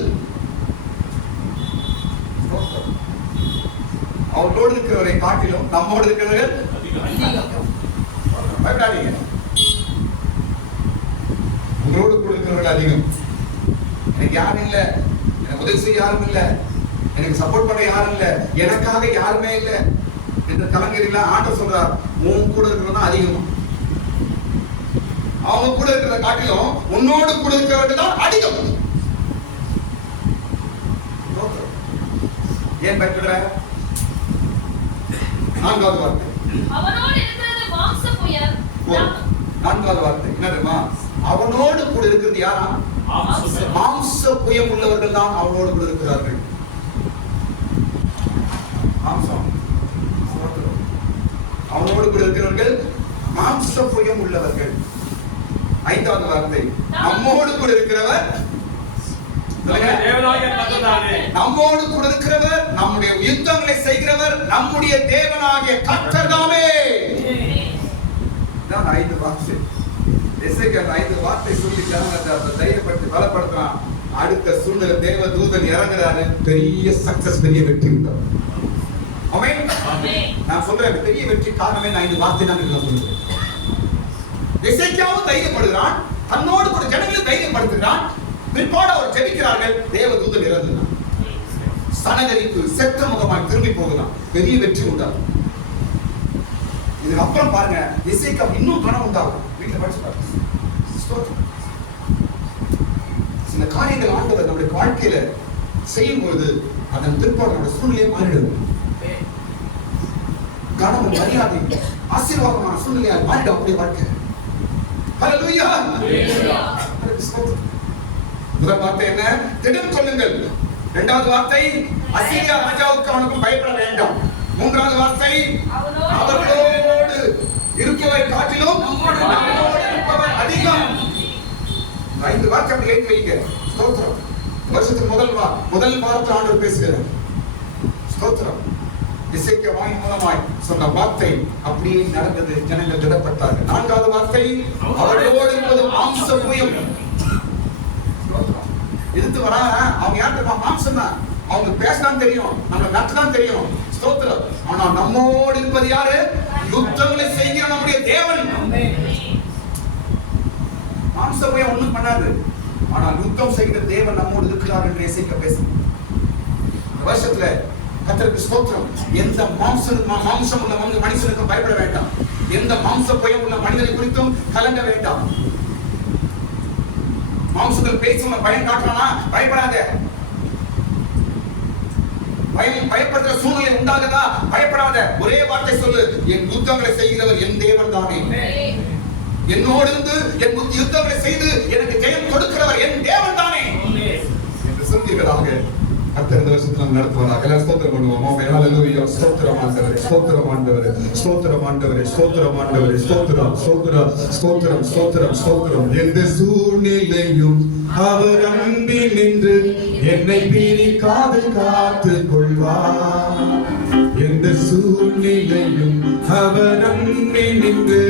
அவர்களோடு இருக்கிறவரை காட்டிலும் நம்மோடு இருக்கிறவர்கள் அதிகம். பயப்படாதீங்க, உங்களோடு கூட இருக்கிறவர்கள் அதிகம். எனக்கு யாரும் இல்ல, எனக்கு உதவி செய்ய யாரும் இல்ல, எனக்கு சப்போர்ட் பண்ண யாரும் இல்ல, எனக்காக யாருமே இல்ல என்று கலங்குறீங்களா? ஆண்டவர் சொல்றார், உன் கூட இருக்கிறவங்க அதிகம். அவங்க கூட இருக்கிறத காட்டிலும் உன்னோடு கூட இருக்கிறவர்கள் தான் அதிகம். ஏன் பயப்படுற? நான்காவது வார்த்தை, அவனோடு இருக்கிறது மாம்ச புயல். நான்காவது வார்த்தை என்ன தெரியுமா? அவனோடு கூட இருக்கிறது யாரா? மாம்ச புயம் உள்ளவர்கள் தான் அவனோடு கூட இருக்கிறார்கள். மாம்சம், அவனோடு கூட இருக்கிறவர்கள் மாம்ச புயம் உள்ளவர்கள். ஐந்தாவது வார்த்தை, நம்மோடு கூட இருக்கிறவர் தேவனாகிய கர்த்தர்தானே. நம்மோடு கூட இருக்கிறவர், நம்முடைய யுத்தங்களை செய்கிறவர் நம்முடைய தேவனாகிய கர்த்தர்தாமே. இதான் ஐந்து வார்த்தை. எசேக்கியா ஐந்து வார்த்தை சொல்லி ஜனங்களை தைரியப்படுத்தி பலப்படுத்தினான். அடுத்த சூழ்நிலை தேவ தூதன் இறங்குறாரு, பெரிய சக்சஸ், பெரிய வெற்றி உண்டாகும். ஆமென். நான் சொல்றேன், பெரிய வெற்றி காரணமே நான் இந்த வார்த்தை தான் சொல்றேன். எசேக்கியாவும் தைரியப்படுகிறான், தன்னோடு கூட ஜனங்களை தைரியப்படுத்துகிறான். பிற்பாடு அவர் ஜெபிக்கிறார்கள், தேவ தூதன் இறங்குகிறான். சனகரிப்பு செத்த முகமாய் திரும்பி போகிறான், பெரிய வெற்றி உண்டாகும். இதுக்கு அப்புறம் பாருங்க, எசேக்கியா இன்னும் கனவு உண்டாகும். வீட்டுல படிச்சு பாருங்க. சில காரியங்கள் ஆண்டவர் நம்முடைய வாழ்க்கையில செய்யும் பொழுது அதன் பிற்பாடு நம்முடைய சூழ்நிலையை மாறிடும். கனவு, மரியாதை, ஆசீர்வாதமான சூழ்நிலையால் மாறிடும் அப்படியே வாழ்க்கை. ஹல்லேலூயா. முதல் வார்த்தை என்ன? திடம் கொள்ளுங்கள். இரண்டாவது வார்த்தை, அசீரியா ராஜாவுக்கு அவனுக்கும் பயப்பட வேண்டாம். மூன்றாவது வார்த்தை, அவர்களோடு இருப்பவரை காட்டிலும் நம்மோடு இருப்பவர் அதிகம். ஐந்து வார்த்தை அப்படி எழுதி வைங்க. ஸ்தோத்திரம். வருஷத்துக்கு முதல் வார்த்தை ஆண்டவர் பேசுகிறார். ஸ்தோத்திரம். எசேக்கியா வாய் மூலமாய் சொன்ன வார்த்தை அப்படியே நடந்தது. ஜனங்கள் திடப்பட்டார்கள். நான்காவது வார்த்தை, அவர்களோடு இருப்பது மாம்ச புயம். எதிர்த்து வரா அவங்க யாருக்கு மாம்சம் தான். அவங்க பேசலாம் தெரியும், நம்ம நட்டலாம் தெரியும். ஸ்தோத்திரம். ஆனா நம்மோடு இருப்பது யாரு? யுத்தங்களை செய்கிற நம்முடைய தேவன். மாம்ச புயம் ஒண்ணும் பண்ணாது. ஆனால் யுத்தம் செய்கிற தேவன் நம்மோடு இருக்கிறார் என்று எசேக்கியா பேசுகிறார். இந்த வருஷத்துல கர்த்தருக்கு ஸ்தோத்திரம். எந்த மாம்சம் உள்ள மனுஷனுக்கும் பயப்பட வேண்டாம். எந்த மாம்ச புயம் உள்ள மனிதனை குறித்தும் கலங்க வேண்டாம். மாம்சத்தில் பேசும் பயம் காட்டுறானா பயப்படாத. பயப்படுற சூழ்நிலை உண்டாகுதா பயப்படாத. ஒரே வார்த்தை சொல்லு, என் யுத்தங்களை செய்கிறவர் என் தேவன் தானே. என்னோடு இருந்து என் யுத்தங்களை செய்து எனக்கு ஜெயம் கொடுக்கிறவர் என் தேவன் தானே என்று சொல்கிறதாக கர்த்தர் இந்த வருஷத்துல நடத்துவாராக. எல்லாரும் ஸ்தோத்திரம் பண்ணுவோம். ஹல்லேலூயா. ஸ்தோத்திரம் ஆண்டவரே, ஸ்தோத்திரம் ஆண்டவரே, ஸ்தோத்திரம் ஆண்டவரே, ஸ்தோத்திரம் ஆண்டவரே, ஸ்தோத்திரம் ஸ்தோத்திரம் ஸ்தோத்திரம் ஸ்தோத்திரம் ஸ்தோத்திரம். எந்த சூழ்நிலையும் அவர் அன்பில் நின்று என்னை பிரிக்காது காத்துக் கொள்வார். எந்த சூழ்நிலையும் அவர் அன்பில் நின்று